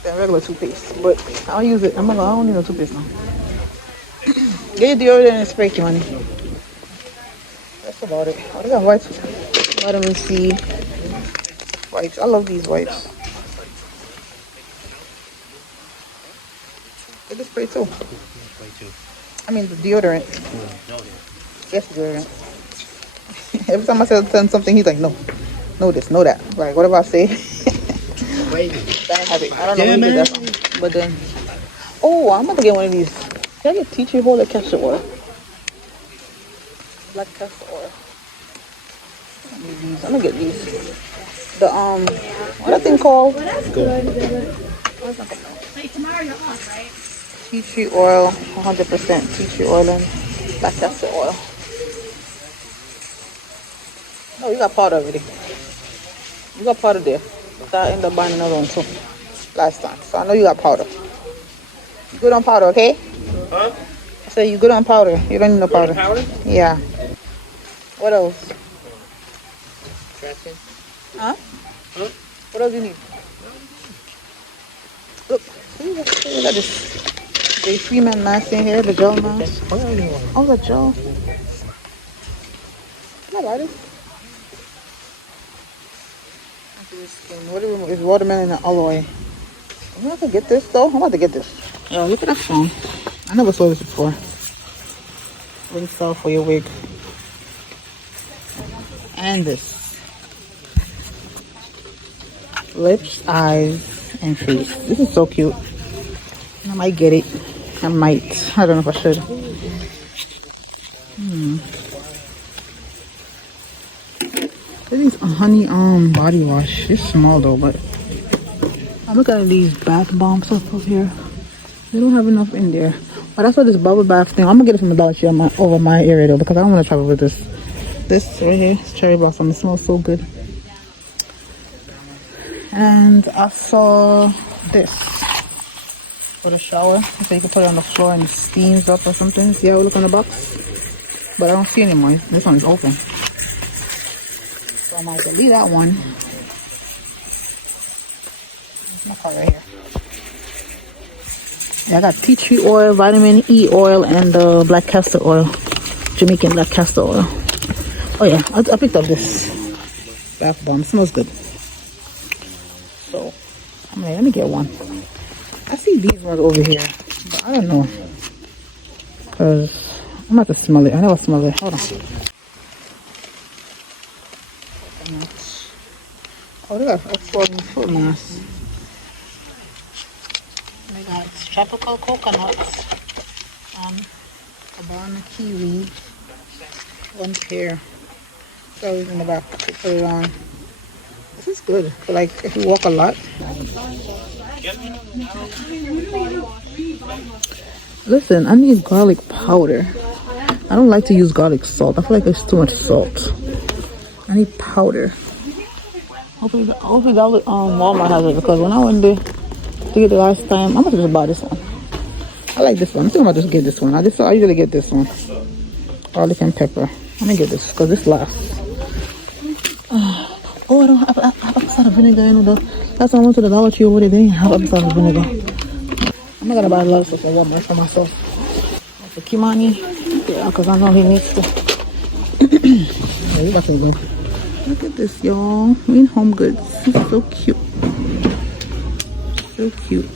than regular toothpaste. But I'll use it. I don't need no toothpaste now. Get your deodorant and spray, honey. That's about it. Oh, they got wipes. Vitamin C wipes. I love these wipes. Get the spray too. I mean the deodorant. Yes, deodorant. Every time I tell him something, he's like, no. Know this, know that. Like, whatever I say. Bad habit. I don't know where he did that from. But then, oh, I'm about to get one of these. Can I get tea tree oil or castor oil? Black castor oil. I'm gonna get these. The what that thing called? Wait, tomorrow you're off, right? Tea tree oil, 100% tea tree oil and black castor oil. No, you got powder already. You got powder there. I ended up buying another one too last time. So I know you got powder. You good on powder, okay? Huh? I said you good on powder. You don't need no powder. Powder? Yeah. What else? Traction. Huh? Huh? What else do you need? Look, see, look at this. The Freeman mask in here, the gel mask. Oh, the gel. Can I light it? What is watermelon and aloe? I'm about to get this though. I'm about to get this. Oh, look at that phone. I never saw this before. Rinse off for your wig. And this. Lips, eyes, and face. This is so cute. I might get it. I might. I don't know if I should. This is a honey body wash. It's small though, but I'm looking at these bath bomb stuff up here. They don't have enough in there. But I saw this bubble bath thing. I'm gonna get it from the Dollar Tree over my area though, because I don't want to travel with this. This right here, it's cherry blossom. It smells so good. And I saw this for the shower. So you can put it on the floor and it steams up or something. See how it look on the box? But I don't see anymore. This one is open. So I might delete that one. There's my car right here. Yeah, I got tea tree oil, vitamin E oil, and black castor oil. Jamaican black castor oil. Oh yeah, I picked up this bath bomb. It smells good. So I'm like, let me get one. I see these ones over here, but I don't know. Because I'm about to smell it. I never smell it. Hold on. Oh, they got exploding foot mask. They got tropical coconuts, cabana kiwi, one pair. Those in the back to put it on. This is good for like if you walk a lot. Listen, I need garlic powder. I don't like to use garlic salt. I feel like it's too much salt. I need powder. Hopefully Walmart has it, because when I went there to get the last time, I'm gonna just buy this one. I like this one. I'm thinking about just get this one. I usually get this one. Garlic and pepper. Let me get this because this lasts. Oh, I don't have apple cider vinegar in it. That's why I went to the Dollar Tree over there. They didn't have apple cider vinegar. I'm not gonna buy a lot of stuff at Walmart for myself. For Kimani, yeah, because I know he needs to. Yeah, we about to go. Look at this, y'all. We in Home Goods. It's so cute. So cute.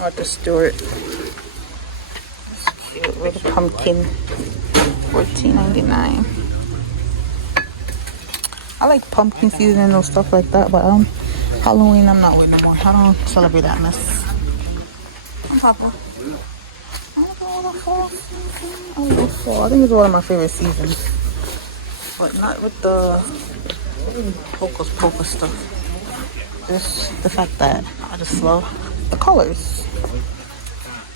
Martha Stewart. It's cute with a pumpkin. $14.99. I like pumpkin season and stuff like that, but Halloween I'm not with no more. I don't celebrate that mess. I'm happy. I love fall. I think it's one of my favorite seasons, but not with the hocus pocus stuff. just the fact that I just love the colors.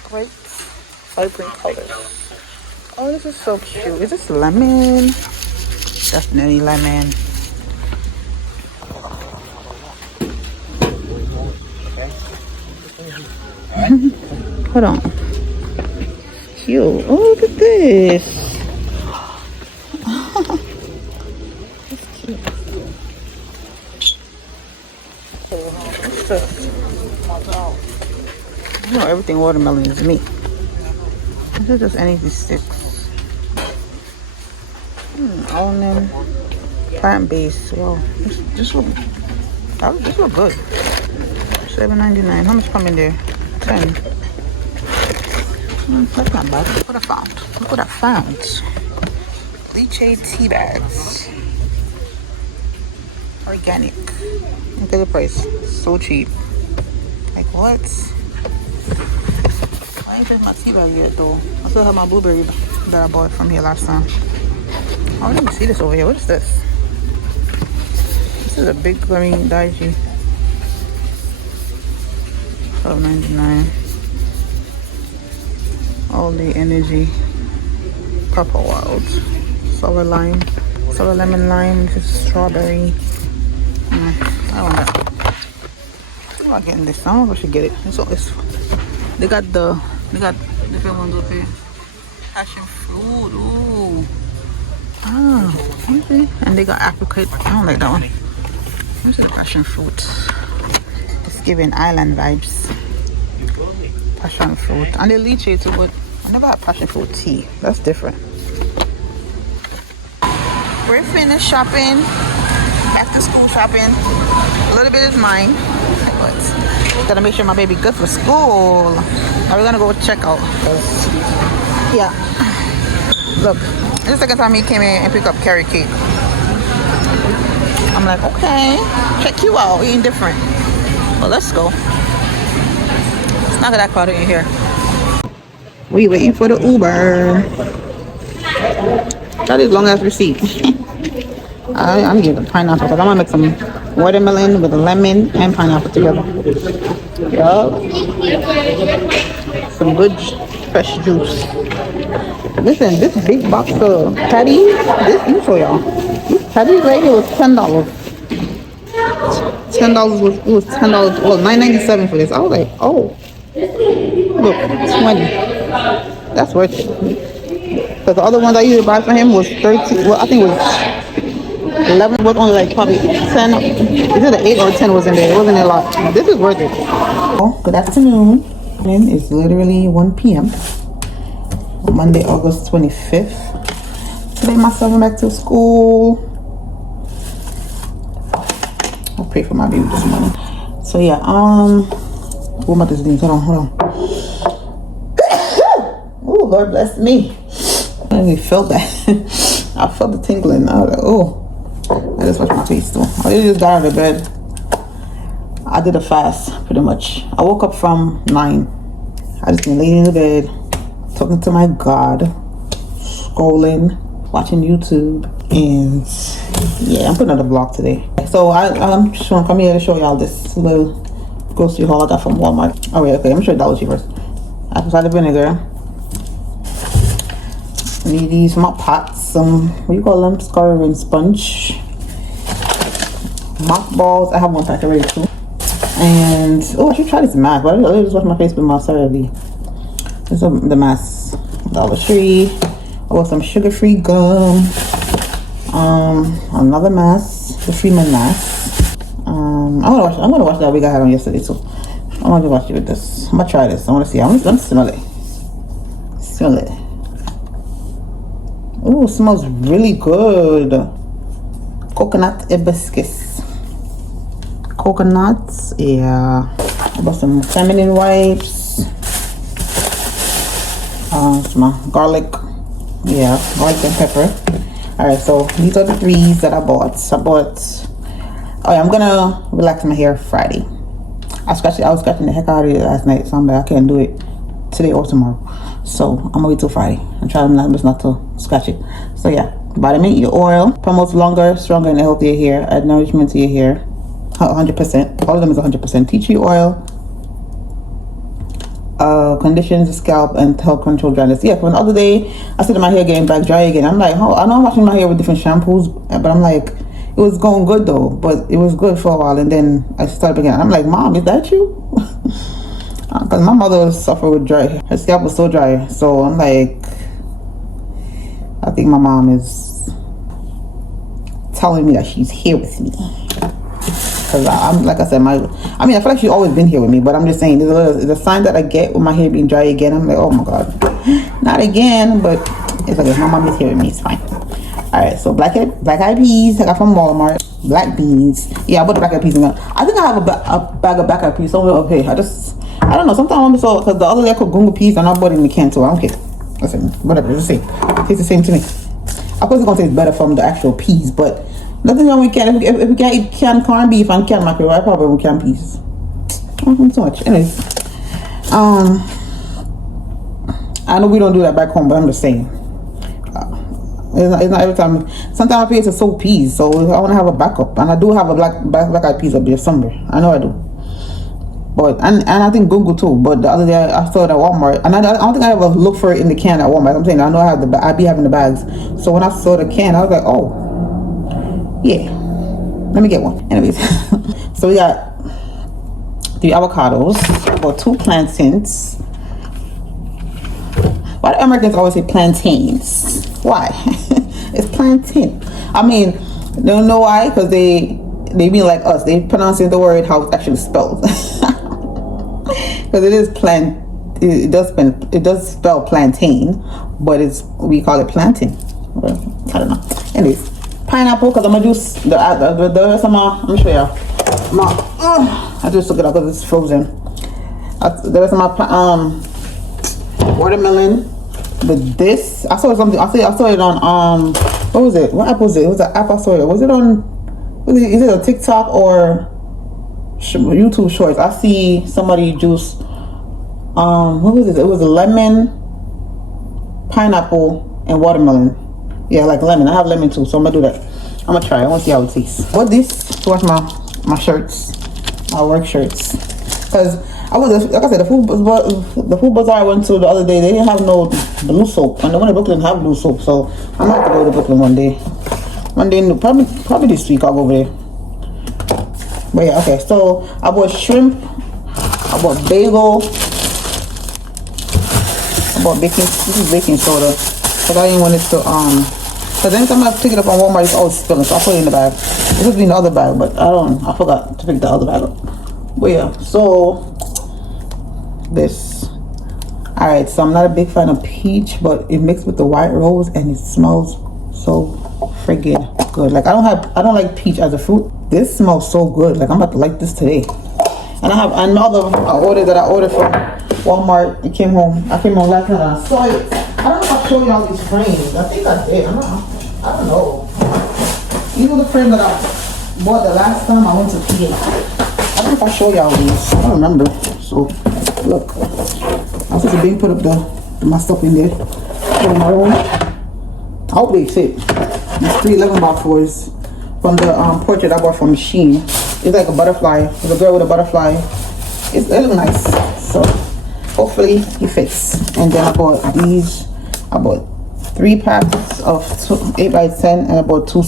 Great, vibrant colors. Oh, this is so cute. Is this lemon? Definitely lemon. Hold on. Cute. Oh, look at this. That's cute. What's this? You know everything watermelon is me. This is just any of these sticks. Almond, plant-based. Wow, this look good. $7.99. How much come in there? 10. That's not bad. Look what I found. Look what I found. Lychee tea bags. Organic. Look at the price. So cheap. Like what? I ain't touched my tea bag yet though. I still have my blueberry that I bought from here last time. Oh, let me see this over here. What is this? This is a big green Daiji. $12.99. All the energy. Purple Wild. Sour lime. Sour lemon lime. This is strawberry. I want that. I'm not getting this. I don't know if I should get it. They got different ones up here. Passion fruit. Ooh. Ah, okay. And they got apricot. I don't like that one. Where's the passion fruit? It's giving island vibes. Passion fruit. And the lychee too, but I never had passion fruit tea. That's different. We're finished shopping. After school shopping. A little bit is mine. But gotta make sure my baby good for school. Now we're gonna go check out. Yeah. Look, this is the second time he came in and picked up carrot cake. I'm like, okay, check you out. Eating different. Well, let's go. It's not that crowded in here. We waiting for the Uber. That is long as receipt. I'm getting pineapple because I'm gonna make some watermelon with lemon and pineapple together. Yup. Some good fresh juice. Listen, this big box of patties, let me show y'all. This patties right here was $10. $10 was $10. Well, $9.97 for this. I was like, oh, look, 20. That's worth it. Because the other ones I usually buy for him was 13. Well, I think it was 11. Was only like probably 10. Either 8 or 10 was in there. It wasn't a lot. This is worth it. Oh, good afternoon. It's literally 1 p.m. Monday, August 25th. Today my son went back to school. I'll pray for my baby this morning. So yeah, what about this thing? Hold on. Oh, Lord bless me. I really felt that. I felt the tingling. I was like, oh. I just washed my face too. I just got out of bed. I did a fast, pretty much. I woke up from 9. I just been laying in the bed, talking to my God, scrolling, watching YouTube, and yeah, I'm putting out a vlog today. So I'm just gonna come here to show y'all this little grocery haul I got from Walmart. Oh wait, okay, I'm gonna show you Dollar Tree first. Apple cider vinegar. I need these mop pots, some, what do you call them? Scouring sponge. Mop balls. I have one pack already too. And oh, I should try this mask, but I just wash my face with my CeraVe. This is the mask. Dollar Tree. I bought some sugar-free gum. Another mask, the Freeman mask. I'm gonna watch that wig I had on yesterday too. I want to watch it with this. I'm gonna try this. I want to see. I'm gonna smell it. Smell it. Oh, it smells really good. Coconut hibiscus. Coconuts, yeah. I bought some feminine wipes. Some garlic, yeah, garlic and pepper. All right, so these are the 3s that I bought. Oh yeah, I'm gonna relax my hair Friday. I was scratching the heck out of it last night, so I'm like, I can't do it today or tomorrow. So I'm gonna wait till Friday. I'm trying not to scratch it. So yeah, vitamin E oil promotes longer, stronger, and healthier hair. Add nourishment to your hair. 100%. All of them is 100%. Tea tree oil. Conditions the scalp and help control dryness. Yeah, for the other day I said my hair getting back dry again. I'm like, oh, I know I'm washing my hair with different shampoos, but I'm like, it was going good though, but it was good for a while, and then I started again. I'm like, Mom, is that you? Because my mother suffered with dry hair. Her scalp was so dry. So I'm like, I think my mom is telling me that she's here with me. Because I'm, like I said, I feel like she's always been here with me, but I'm just saying, there's a sign that I get with my hair being dry again. I'm like, oh my God, not again, but it's okay. My mom is here with me, it's fine. All right, so black eyed peas I got from Walmart. Black beans. Yeah, I bought the black eyed peas. I think I have a bag of black eyed peas somewhere up here. I don't know. Sometimes I'm so, because the other day I cooked gungo peas and I bought it in the can too. I don't care. Listen, whatever, it's the same. It tastes the same to me. Of course, it's gonna taste better from the actual peas, but nothing wrong with can. If we can't eat canned corned beef and canned mackerel, I probably will canned peas. Not so much. Anyways, I know we don't do that back home, but I'm just saying. It's not every time. Sometimes I forget to soak peas, so I want to have a backup, and I do have a black eyed peas up there somewhere. I know I do. But and I think gungo too. But the other day I saw it at Walmart, and I don't think I ever looked for it in the can at Walmart. I'm saying I know I be having the bags. So when I saw the can, I was like, oh, yeah, let me get one. Anyways, so we got 3 avocados, or 2 plantains. Why do Americans always say plantains? Why? It's plantain. I mean, they don't know why, because they be like us. They pronouncing the word how it's actually spelled. Because it is it does spell plantain, but we call it plantain. Well, I don't know. Anyways, pineapple, because I'm gonna do the rest of my. Let me show y'all. I just took it out because it's frozen. The rest of my watermelon. But this, I saw something. I saw it on what was it? What app was it? It was an app I saw it. Was it on? Is it a TikTok or YouTube Shorts? I see somebody juice. What was it? It was a lemon, pineapple, and watermelon. Yeah, like lemon. I have lemon too, so I'm gonna do that. I'm gonna try. I want to see how it tastes. What this to wash my shirts, my work shirts, because I was, like I said, the food bazaar I went to the other day, they didn't have no blue soap, and the one in Brooklyn have blue soap, so I'm gonna have to go to Brooklyn one day, probably this week I'll go over there. But yeah, okay, so I bought shrimp, I bought bagel, I bought this is baking soda, because I didn't want it to, because anytime I pick it up on Walmart, it's always spilling, so I put it in the bag. It would be in the other bag, but I forgot to pick the other bag up. But yeah, so this. Alright, so I'm not a big fan of peach, but it mixed with the white rose and it smells so friggin' good. Like I don't like peach as a fruit. This smells so good. Like I'm about to like this today. And I have another order that I ordered from Walmart. I came home last night and I saw it. I don't know if I showed y'all these frames. I think I did. I don't know. These are the frames that I bought the last time I went to PA. I don't know if I showed y'all these. I don't remember. So look, I'm supposed to be put up my stuff in there. Put in my room. I hope they fit. These 3 11x4s from the portrait I bought from Machine. It's like a butterfly. It's a girl with a butterfly. It looks nice. So hopefully it fits. And then I bought these. I bought 3 packs of 8x10, and I bought two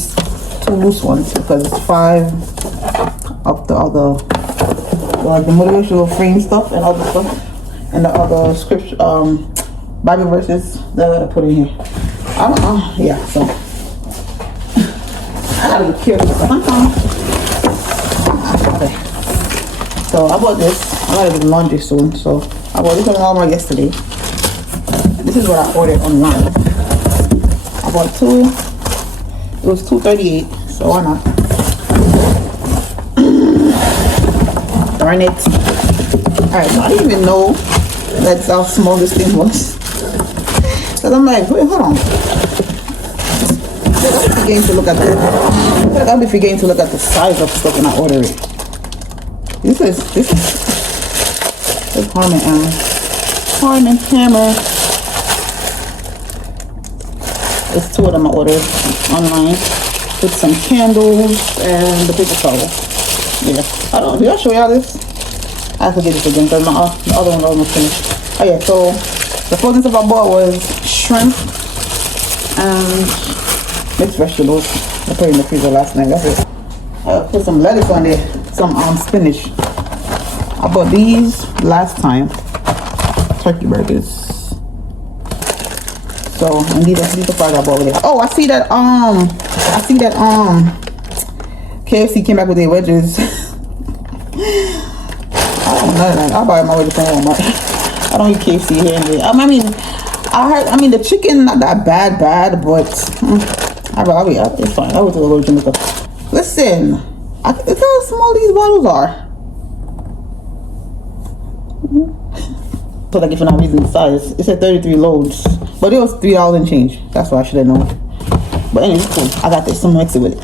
loose ones because it's 5 of the other. Like the motivational frame stuff and other stuff, and the other scripture, Bible verses that I put in here. I don't know. Yeah, so I gotta be careful sometimes. Okay, so I bought this. I gotta do laundry soon, so I bought this on Walmart yesterday. This is what I ordered online. I bought 2. It was $2.38, so why not? Darn it. Alright, so I didn't even know that's how small this thing was. So I'm like, wait, hold on. I'll be forgetting to look at the size of stuff when I order it. This is Harman Hammer. There's 2 of them I ordered online with some candles and the paper towel. Yeah. I don't. Did I show y'all this? I have to get this again because the other one almost finished. Oh yeah. So the frozen stuff I bought was shrimp and mixed vegetables. I put it in the freezer last night. That's it. I put some lettuce on there. Some spinach. I bought these last time. Turkey burgers. So and these are fries I bought with it. Oh, I see that KFC came back with their wedges. I don't know. I'll buy my wedges from Walmart. I don't eat KFC here and there. I mean the chicken not that bad, but it's fine. I went to go to Jamaica. Listen, look how small these bottles are. So like if you're not reading the size, it said 33 loads, but it was $3 and change. That's why I should have known. But anyway, it's cool. I got this. Some mix it with it.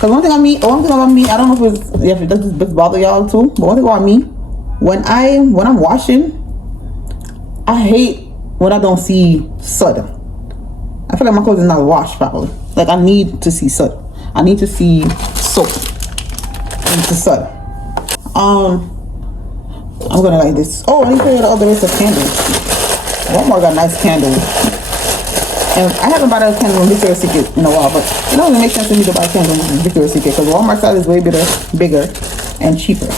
Cause one thing about me, I don't know if it does this bother y'all too. But one thing about me, when I'm washing, I hate when I don't see soot. I feel like my clothes is not washed properly. Like I need to see soot. I need to see soap into soot. I'm gonna like this. Oh, I need to tell you the other rest of candles. Walmart got nice candles. And I haven't bought a candle in Victoria's Secret in a while, but it doesn't make sense to me to buy a candle in Victoria's Secret because Walmart side is way bigger and cheaper.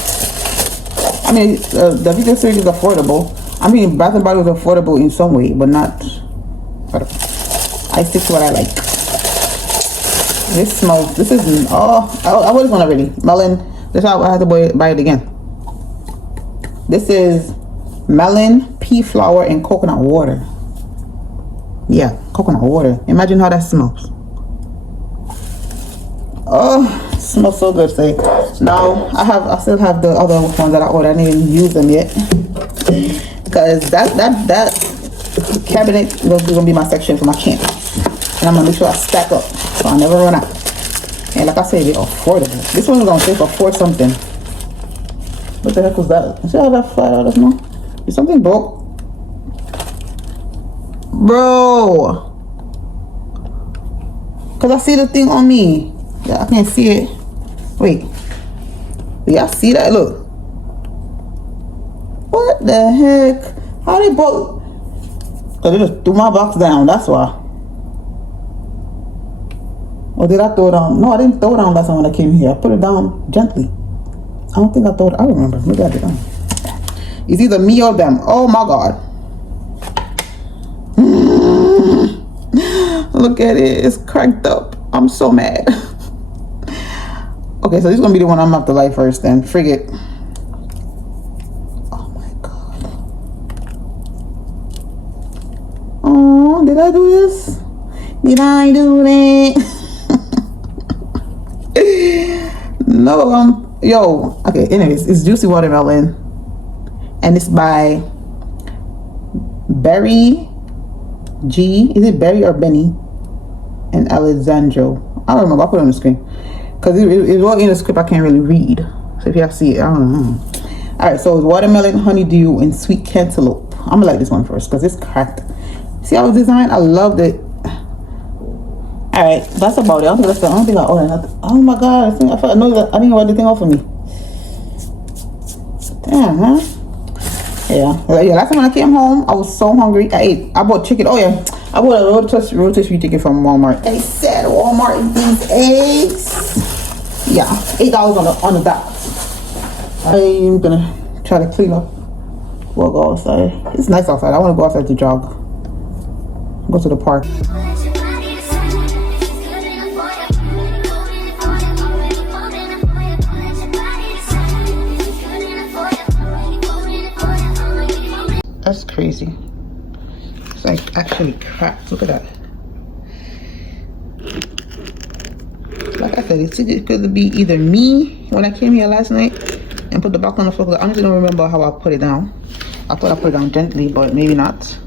I mean, the Victoria's Secret is affordable. I mean, Bath and Body was affordable in some way, but not. I stick to what I like. This smells. This is I was one already. Melon. That's how I have to buy it again. This is melon, pea flour, and coconut water. Yeah, coconut water. Imagine how that smells. Oh, it smells so good. Say now I still have the other ones that I ordered. I didn't even use them yet because that cabinet is gonna be my section for my camp, and I'm gonna make sure I stack up so I never run out. And like I said, they're affordable. This one is gonna take $4 something. What the heck was that? See how that flat out of no? Is something broke? Bro! Cause I see the thing on me. Yeah, I can't see it. Wait. Do y'all see that? Look. What the heck? How they broke? Cause they just threw my box down, that's why. Or did I throw it down? No, I didn't throw it down last time when I came here. I put it down gently. I don't think I thought. I remember. Maybe I did. It's either me or them. Oh my God. Look at it. It's cracked up. I'm so mad. Okay, so this is gonna be the one I'm gonna have to light first. Then frig it. Oh my God. Oh, did I do this? Did I do that? No, yo, okay, anyways, it's Juicy Watermelon and it's by Berry G. Is it Berry or Benny? And Alessandro. I don't remember. I'll put it on the screen because it was in the script I can't really read. So if y'all see it, I don't know. Alright, so it's watermelon, honeydew, and sweet cantaloupe. I'm gonna like this one first because it's cracked. See how it's designed? I loved it. Alright, that's about it. I don't think that's the only thing I ordered. Nothing. Oh my God, I didn't write the thing off of me. Damn, huh? Yeah, last time when I came home, I was so hungry. I bought chicken. Oh yeah, I bought a rotisserie chicken from Walmart. They said Walmart these eggs. Yeah, $8 on the dot. I'm gonna try to clean up. We'll go outside. It's nice outside. I want to go outside to jog. Go to the park. That's crazy. It's like actually cracked. Look at that. Like I said, it could be either me when I came here last night and put the box on the floor. I honestly don't remember how I put it down. I thought I put it down gently, but maybe not.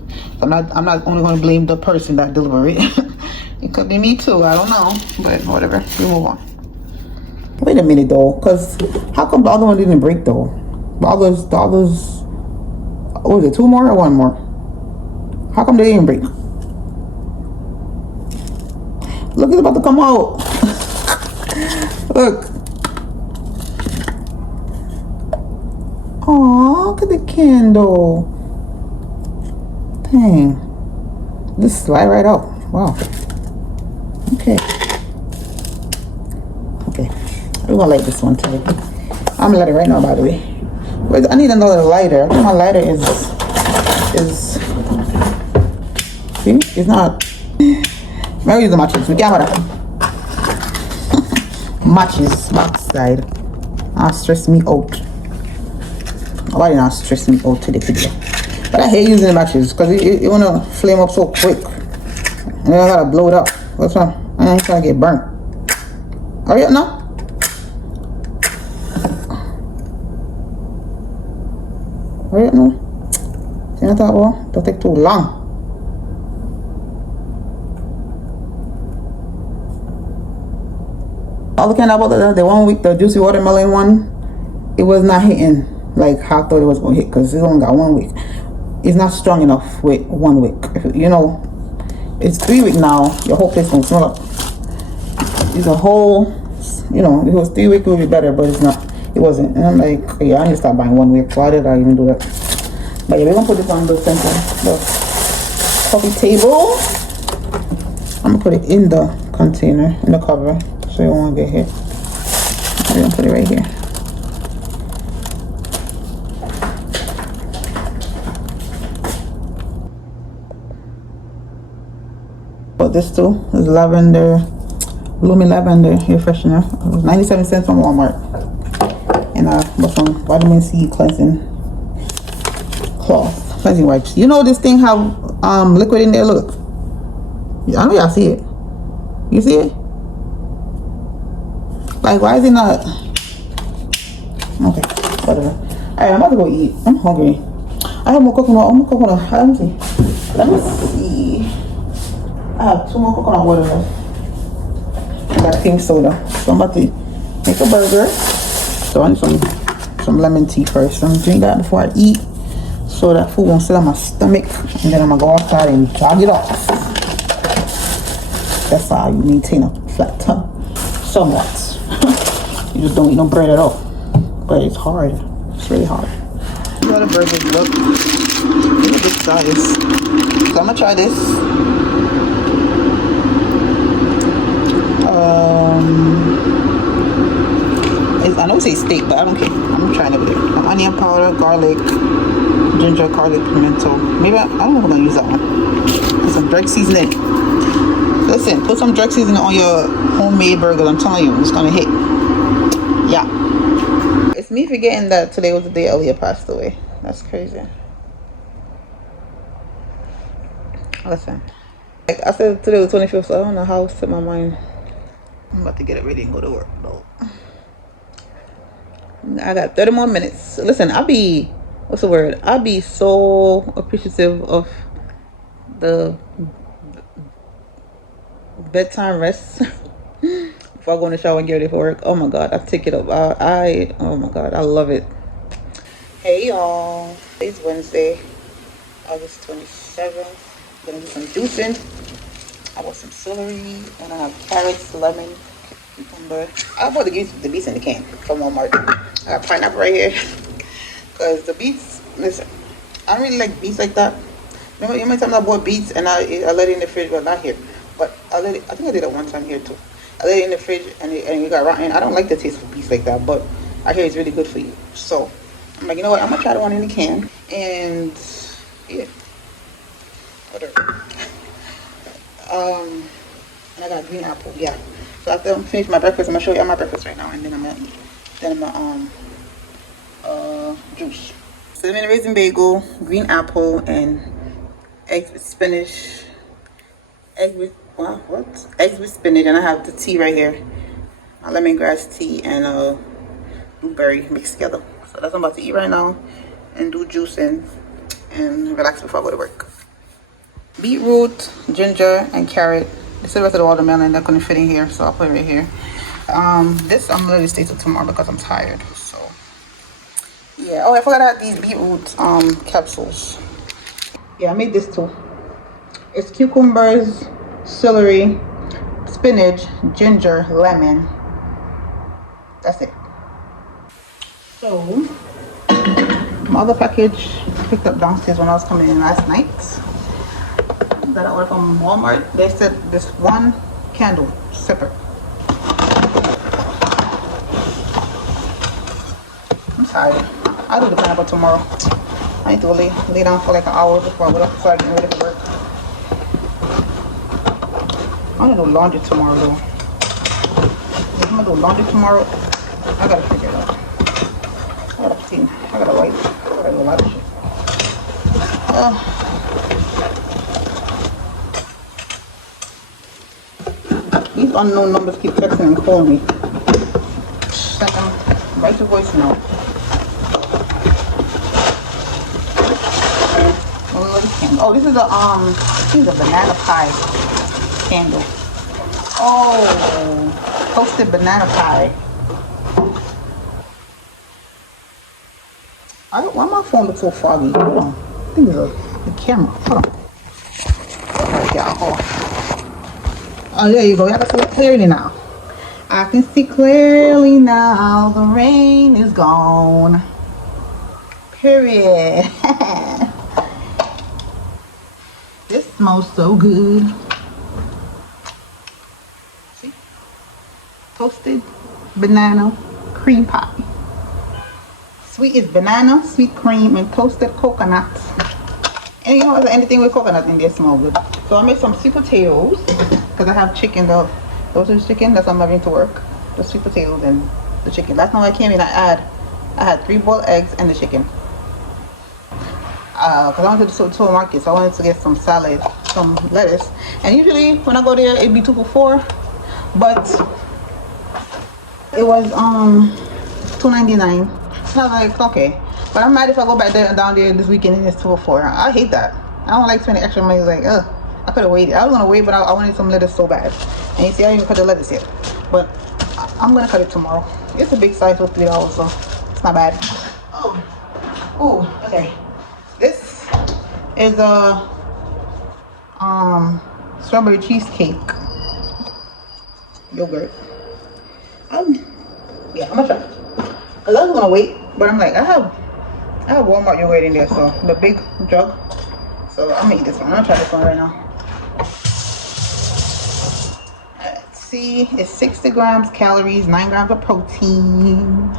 I'm not only going to blame the person that delivered it. It could be me too. I don't know, but whatever. We move on. Wait a minute though, because how come the other one didn't break though? The others. What was it, 2 more or 1 more? How come they didn't break? Look, it's about to come out. Look. Aw, look at the candle. Dang. This slide right out. Wow. Okay. Okay. We're gonna light this one today. I'm gonna light it right now, by the way. Wait, I need another lighter. I think my lighter is see? It's not. Maybe use the matches. We can't have matches backside. Stress me out. Nobody not stress me out today. But I hate using the matches because it wanna flame up so quick. And I gotta blow it up. What's wrong? I ain't trying to get burnt. Hurry up now. Hurry up now. See what I thought, well, don't take too long. All the kind about the 1 week, the juicy watermelon one, it was not hitting like how I thought it was gonna hit because it only got 1 week. It's not strong enough with 1 week. You know, it's 3 weeks now. Your whole place gonna smell up. It's a whole, you know, if it was 3 weeks it would be better, but it's not. It wasn't. And I'm like, yeah, I need to start buying 1 week. Why did I even do that? But yeah, we're gonna put this on the center, the coffee table. I'm gonna put it in the container, in the cover, so it won't get hit. I'm gonna put it right here. But this too is lavender, Lumi lavender air freshener. It was 97 cents from Walmart. And I bought some vitamin C cleansing wipes. You know this thing have liquid in there. Look, I know y'all see it. You see it? Like, why is it not? Okay, whatever. Alright, I'm about to go eat. I'm hungry. I have more coconut. Oh, more coconut. Let me see. I have 2 more coconut water left. I got pink soda. So I'm about to make a burger. So I need some lemon tea first. I'm gonna drink that before I eat, so that food won't sit on my stomach. And then I'm gonna go outside and jog it off. That's how you maintain a flat tongue. Somewhat. You just don't eat no bread at all. But it's hard. It's really hard. You know the burgers look. Look at this size. So I'm gonna try this. I know it says steak, but I don't care. I'm trying everything. Onion powder, garlic, ginger, garlic, pimento. Maybe I don't know if I'm gonna use that one. Put some jerk seasoning. Listen, put some jerk seasoning on your homemade burger. I'm telling you, it's gonna hit. Yeah. It's me forgetting that today was the day Elliot passed away. That's crazy. Listen, like I said, today was 25th, so I don't know how it's in my mind. I'm about to get it ready and go to work though. I got 30 more minutes. Listen, I'll be so appreciative of the bedtime rest before I go in the shower and get ready for work. Oh my god, I take it up. Oh my god, I love it. Hey y'all, it's Wednesday, August 27th. I'm gonna do some juicing. I bought some celery and I have carrots, lemon, cucumber. I bought the beets in the can from Walmart. I got pineapple right here. Because the beets, listen, I don't really like beets like that. Remember, you might tell me I bought beets and I let it in the fridge, but not here. But I think I did it one time here too. I let it in the fridge and it got rotten. I don't like the taste of beets like that, but I hear it's really good for you. So I'm like, you know what? I'm gonna try the one in the can. And yeah, whatever. And I got green apple. Yeah. So after I finish my breakfast, I'm gonna show you my breakfast right now, and then I'm gonna eat. Then I'm gonna juice. Cinnamon raisin bagel, green apple, and eggs with spinach. Eggs with spinach, and I have the tea right here. A lemongrass tea and blueberry mixed together. So that's what I'm about to eat right now, and do juicing and relax before I go to work. Beetroot, ginger, and carrot. This is the rest of the watermelon that couldn't fit in here, so I'll put it right here. This I'm gonna stay till tomorrow because I'm tired. So yeah. Oh, I forgot I had these beetroot capsules. Yeah, I made this too. It's cucumbers, celery, spinach, ginger, lemon. That's it. So My other package I picked up downstairs when I was coming in last night. That I ordered from Walmart. They said this one candle separate. I'm tired. I'll do the pineapple tomorrow. I need to lay down for like an hour before I go up so I get ready for work. I'm gonna do laundry tomorrow though. If I'm gonna do laundry tomorrow, I gotta figure it out. I gotta clean. I gotta wipe. I gotta do a lot of shit. These unknown numbers keep texting and calling me. Send them right to voicemail. Oh, this is a banana pie candle. Oh, toasted banana pie. Why my phone looks so foggy? Hold on. I think it's the camera. Hold on. Yeah, oh, there you go. I can see it clearly now. I can see clearly now. The rain is gone. Period. This smells so good. See? Toasted banana cream pie. Sweet is banana, sweet cream, and toasted coconut. And you know, anything with coconut in there smells good. So I made some sweet potatoes because I have chicken. The roasted chicken that's I'm having to work. The sweet potatoes and the chicken. Last night I came in, I had 3 boiled eggs and the chicken. Because I went to the supermarket, so I wanted to get some salad, some lettuce. And usually when I go there, it'd be 2 for $4. But it was $2.99. So I was like, okay. But I'm mad if I go back down there this weekend and it's 2 for $4. I hate that. I don't like spending extra money. Like, I could have waited. I was gonna wait, but I wanted some lettuce so bad. And you see, I didn't even cut the lettuce yet. But I'm gonna cut it tomorrow. It's a big size for $3, so it's not bad. Oh, okay. This is a strawberry cheesecake yogurt. Yeah, I'm gonna try. Cause I was gonna wait, but I'm like, I have Walmart yogurt in there, so the big jug. So I'm gonna eat this one. I'm gonna try this one right now. Let's see, it's 60 grams calories, 9 grams of protein,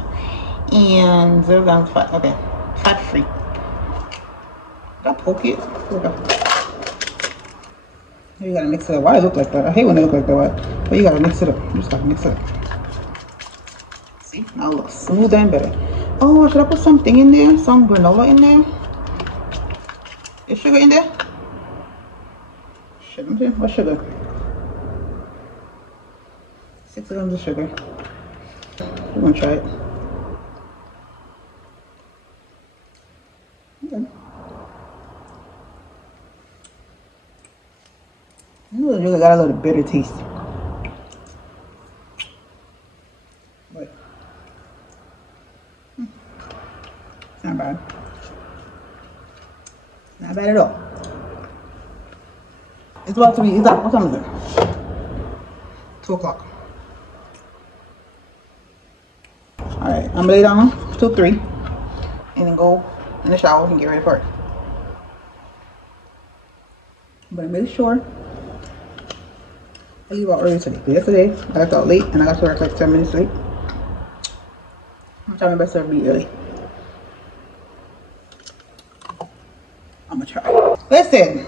and 0 grams fat. Okay, fat free. Did I poke it? You gotta mix it up. Why it look like that? I hate when it look like that. But you gotta mix it up. You just gotta mix it up. See? Now it looks smoother and better. Oh, should I put something in there? Some granola in there? Is sugar in there? Sugar? What sugar? 6 grams of sugar. I'm gonna try it. Okay. It really got a little bitter taste. But it's not bad. Not bad at all. It's about to be, what time is it? 2 o'clock. Alright, I'm gonna lay down till 3 and then go in the shower and get ready for it. But I made sure I leave out early today. Yesterday I got out late and I got to work like 10 minutes late. I'm trying my best to be early. I'm gonna try. Listen,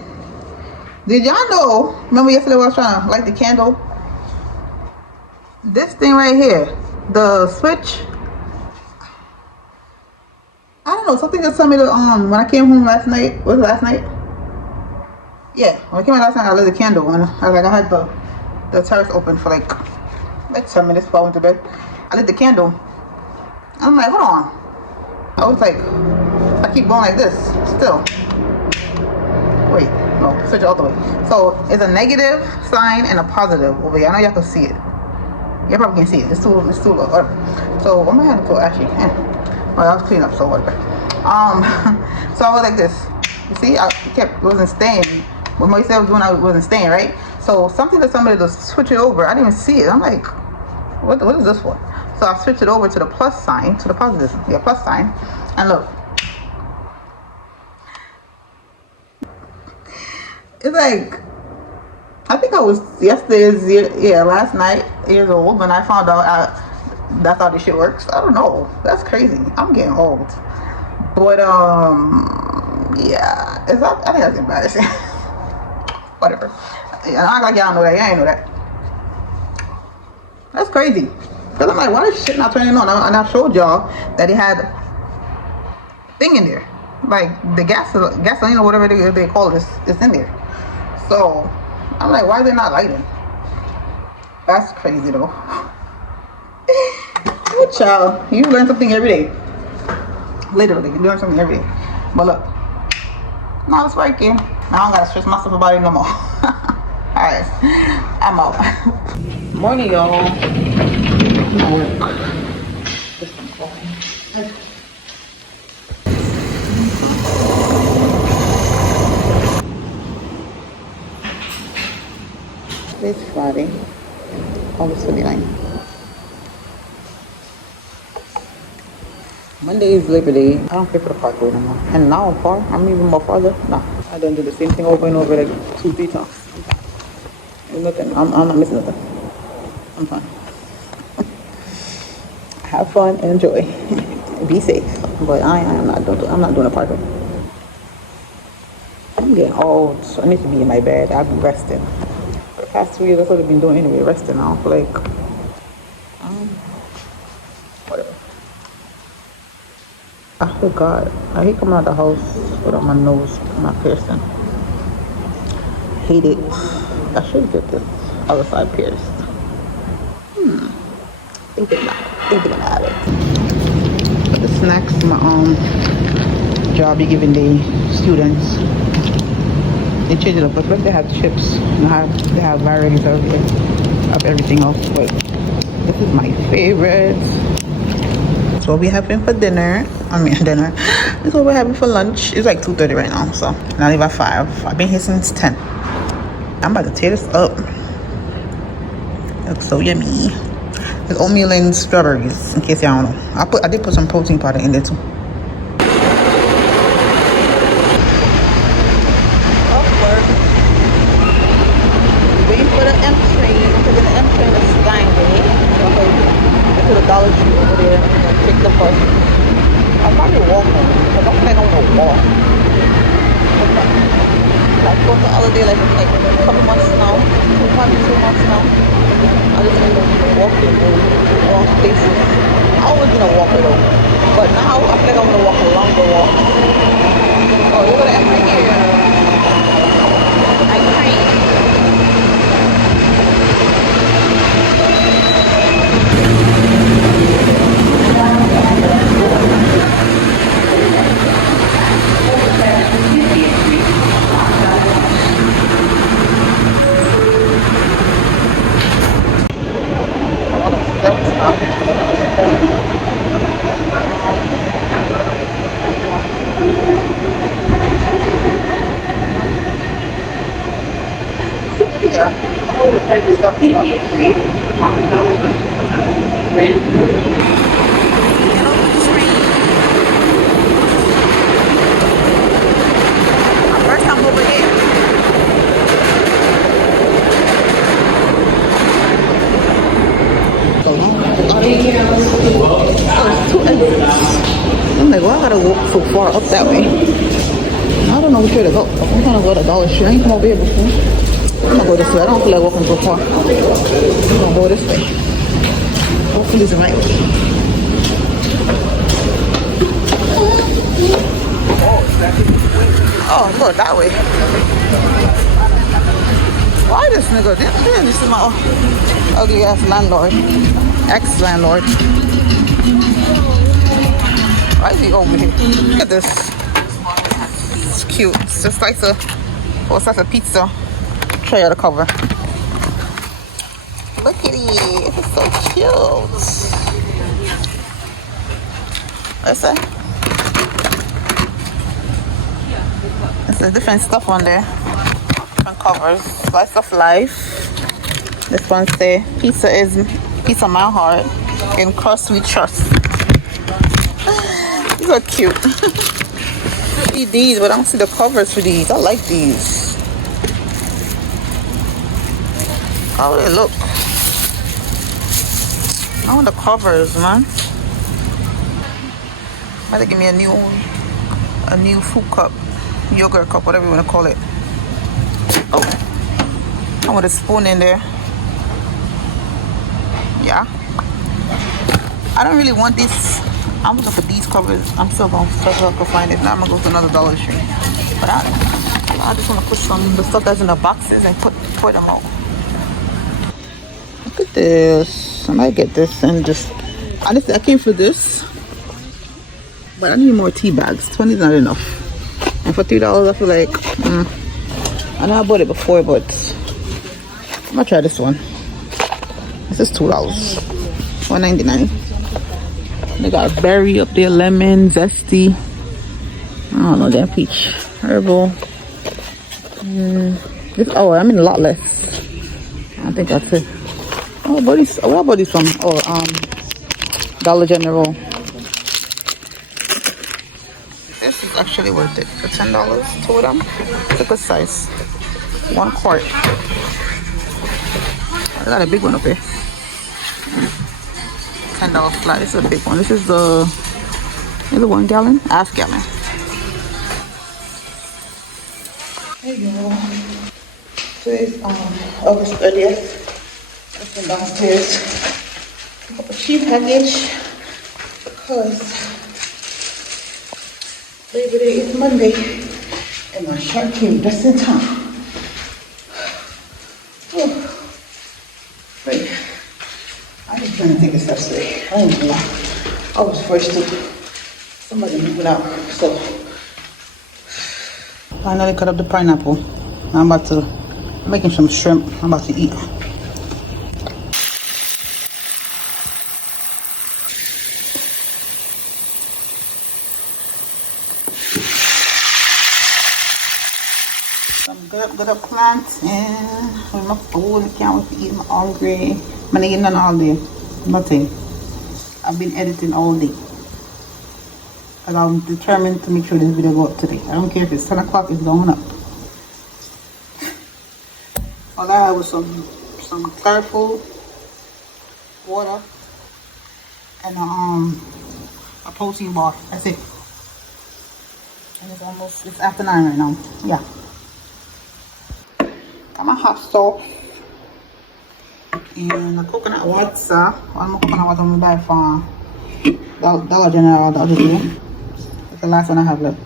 did y'all know? Remember yesterday when I was trying to light the candle? This thing right here, the switch. I don't know. Something just told me to when I came home last night. Was it last night? Yeah, when I came home last night, I lit the candle and I was like, I had the terrace open for like 10 minutes before I went to bed. I lit the candle. I'm like, hold on. I was like, I keep going like this still. Wait, no, switch it all the way. So it's a negative sign and a positive over here. I know y'all can see it. Y'all probably can see it. It's too low. Whatever. So what am I having to actually? Well, I was cleaning up, so whatever. So I was like this. You see, it wasn't staying. What Moise was doing, I wasn't staying, right? So something that somebody to switch it over. I didn't even see it. I'm like, what is this for? So I switched it over to the plus sign, to the positive, plus sign, and look, It's like, I think I was last night years old when I found out that's how this shit works. I don't know. That's crazy. I'm getting old. But yeah, I think that's embarrassing. Whatever. And I act like y'all know that. Y'all ain't know that. That's crazy. Cause I'm like, why is shit not turning on? And I showed y'all that it had thing in there, like the gasoline or whatever they call this is in there. So I'm like, why is it not lighting? That's crazy though. Good child, you learn something every day. Literally, you learn something every day. But look, now it's working. Now I don't gotta stress myself about it no more. Alright, I'm out. Morning, y'all. It's Friday, August 29th. Monday is Labor Day. I don't pay for the parkway no more. And now I'm far. I'm even more farther. Nah, I don't do the same thing over and over like 2-3 times. There's nothing. I'm not missing nothing. I'm fine. Have fun and enjoy. Be safe. But I'm not doing a parkway. I'm getting old, so I need to be in my bed. I've been resting. For the past 2 years, that's what I've been doing anyway, resting now. For like, whatever. I forgot. I hate coming out the house without my nose not piercing. Hate it. I should get this other side pierced. Thinking about it. But the snacks my job be giving the students, they change it up. But look, they have chips. They have varieties of everything else. But this is my favorite. That's what we're having for dinner. Dinner. This is what we're having for lunch. It's like 2:30 right now, so and I leave at 5. I've been here since 10. I'm about to tear this up. Looks so yummy. There's oatmeal and strawberries, in case y'all don't know. I did put some protein powder in there too. Waiting for the M train, because the M train is flying away. To the Dollar Tree over there and pick the bus. I'll probably walk home, because I don't think I want to walk. Like for the other day, like a couple months now, probably 2 months now. I just end up walking in wrong places. I always gonna walk it over, but now I feel like I'm gonna walk a longer walk. Oh, look at that right here. I can't. First time over here. I'm like, well, I gotta walk so far up that way. I don't know which way to go. I'm gonna go to Dollar Tree. I ain't come over here before. I'm gonna go this way. I don't feel like walking so far. I'm gonna go this way. Hopefully it's the right way. Oh, go that way. Why this nigga? This is my ugly ass landlord. Ex-landlord. Why is he over here? Look at this. It's cute. It's just like a pizza tray of the cover. Look at it. It's so cute. What's that? There's different stuff on there. Different covers. Slice of life. This one say pizza is piece of my heart in crust we trust. These are cute. I see these, but I don't see the covers for these. I like these. How they look? I want the covers, man. Might give me a new food cup, yogurt cup, whatever you want to call it. Oh, I want a spoon in there. Yeah. I don't really want this. I'm looking for these covers. I'm still going to struggle to find it. Now I'm going to go to another Dollar Tree. But I just want to put some the stuff that's in the boxes and put them out. Look at this. I might get this and just... Honestly, I came for this. But I need more tea bags. 20 is not enough. And for $3, I feel like... I know I bought it before, but... I'm going to try this one. This is $2. $1.99. They got berry up there, lemon, zesty. I don't know, that peach. Herbal. Oh, I mean a lot less. I think that's it. Oh, where I bought these from? Oh, Dollar General. This is actually worth it for $10. Two of them. It's a good size. 1 quart. I got a big one up here. $10 flat. This is a big one. This is the 1 gallon, half gallon. There you go. Today's August 30th. I've been downstairs. I got a cheap package because Labor Day is Monday and my shirt came just in time. Wait. I just trying to take a step today. I don't know. I was forced to. Somebody moving out. So finally cut up the pineapple. I'm about to making some shrimp. I'm about to eat. Some good up plants and my food. I can't wait to eat. I'm hungry. I'm gonna eat none all day. Nothing. I've been editing all day. And I'm determined to make sure this video go up today. I don't care if it's 10 o'clock, it's going up. All I had was some colorful water and a protein bar. That's it. And it's after 9 right now. Yeah. Got my hot stove. And the coconut water. One more coconut water I'm gonna buy from Dollar General the other day. It's the last one I have left.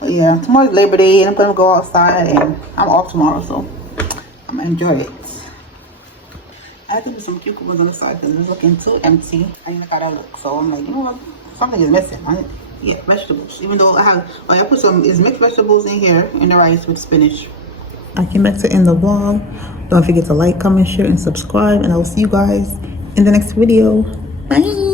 But yeah, tomorrow's Labor Day and I'm gonna go outside and I'm off tomorrow, so I'm gonna enjoy it. I had to put some cucumbers on the side because it was looking too empty. I didn't like how that look, so I'm like, you know what? Something is missing. I need to get vegetables. Even though I put some mixed vegetables in here in the rice with spinach. I came back to end the vlog. Don't forget to like, comment, share, and subscribe. And I will see you guys in the next video. Bye.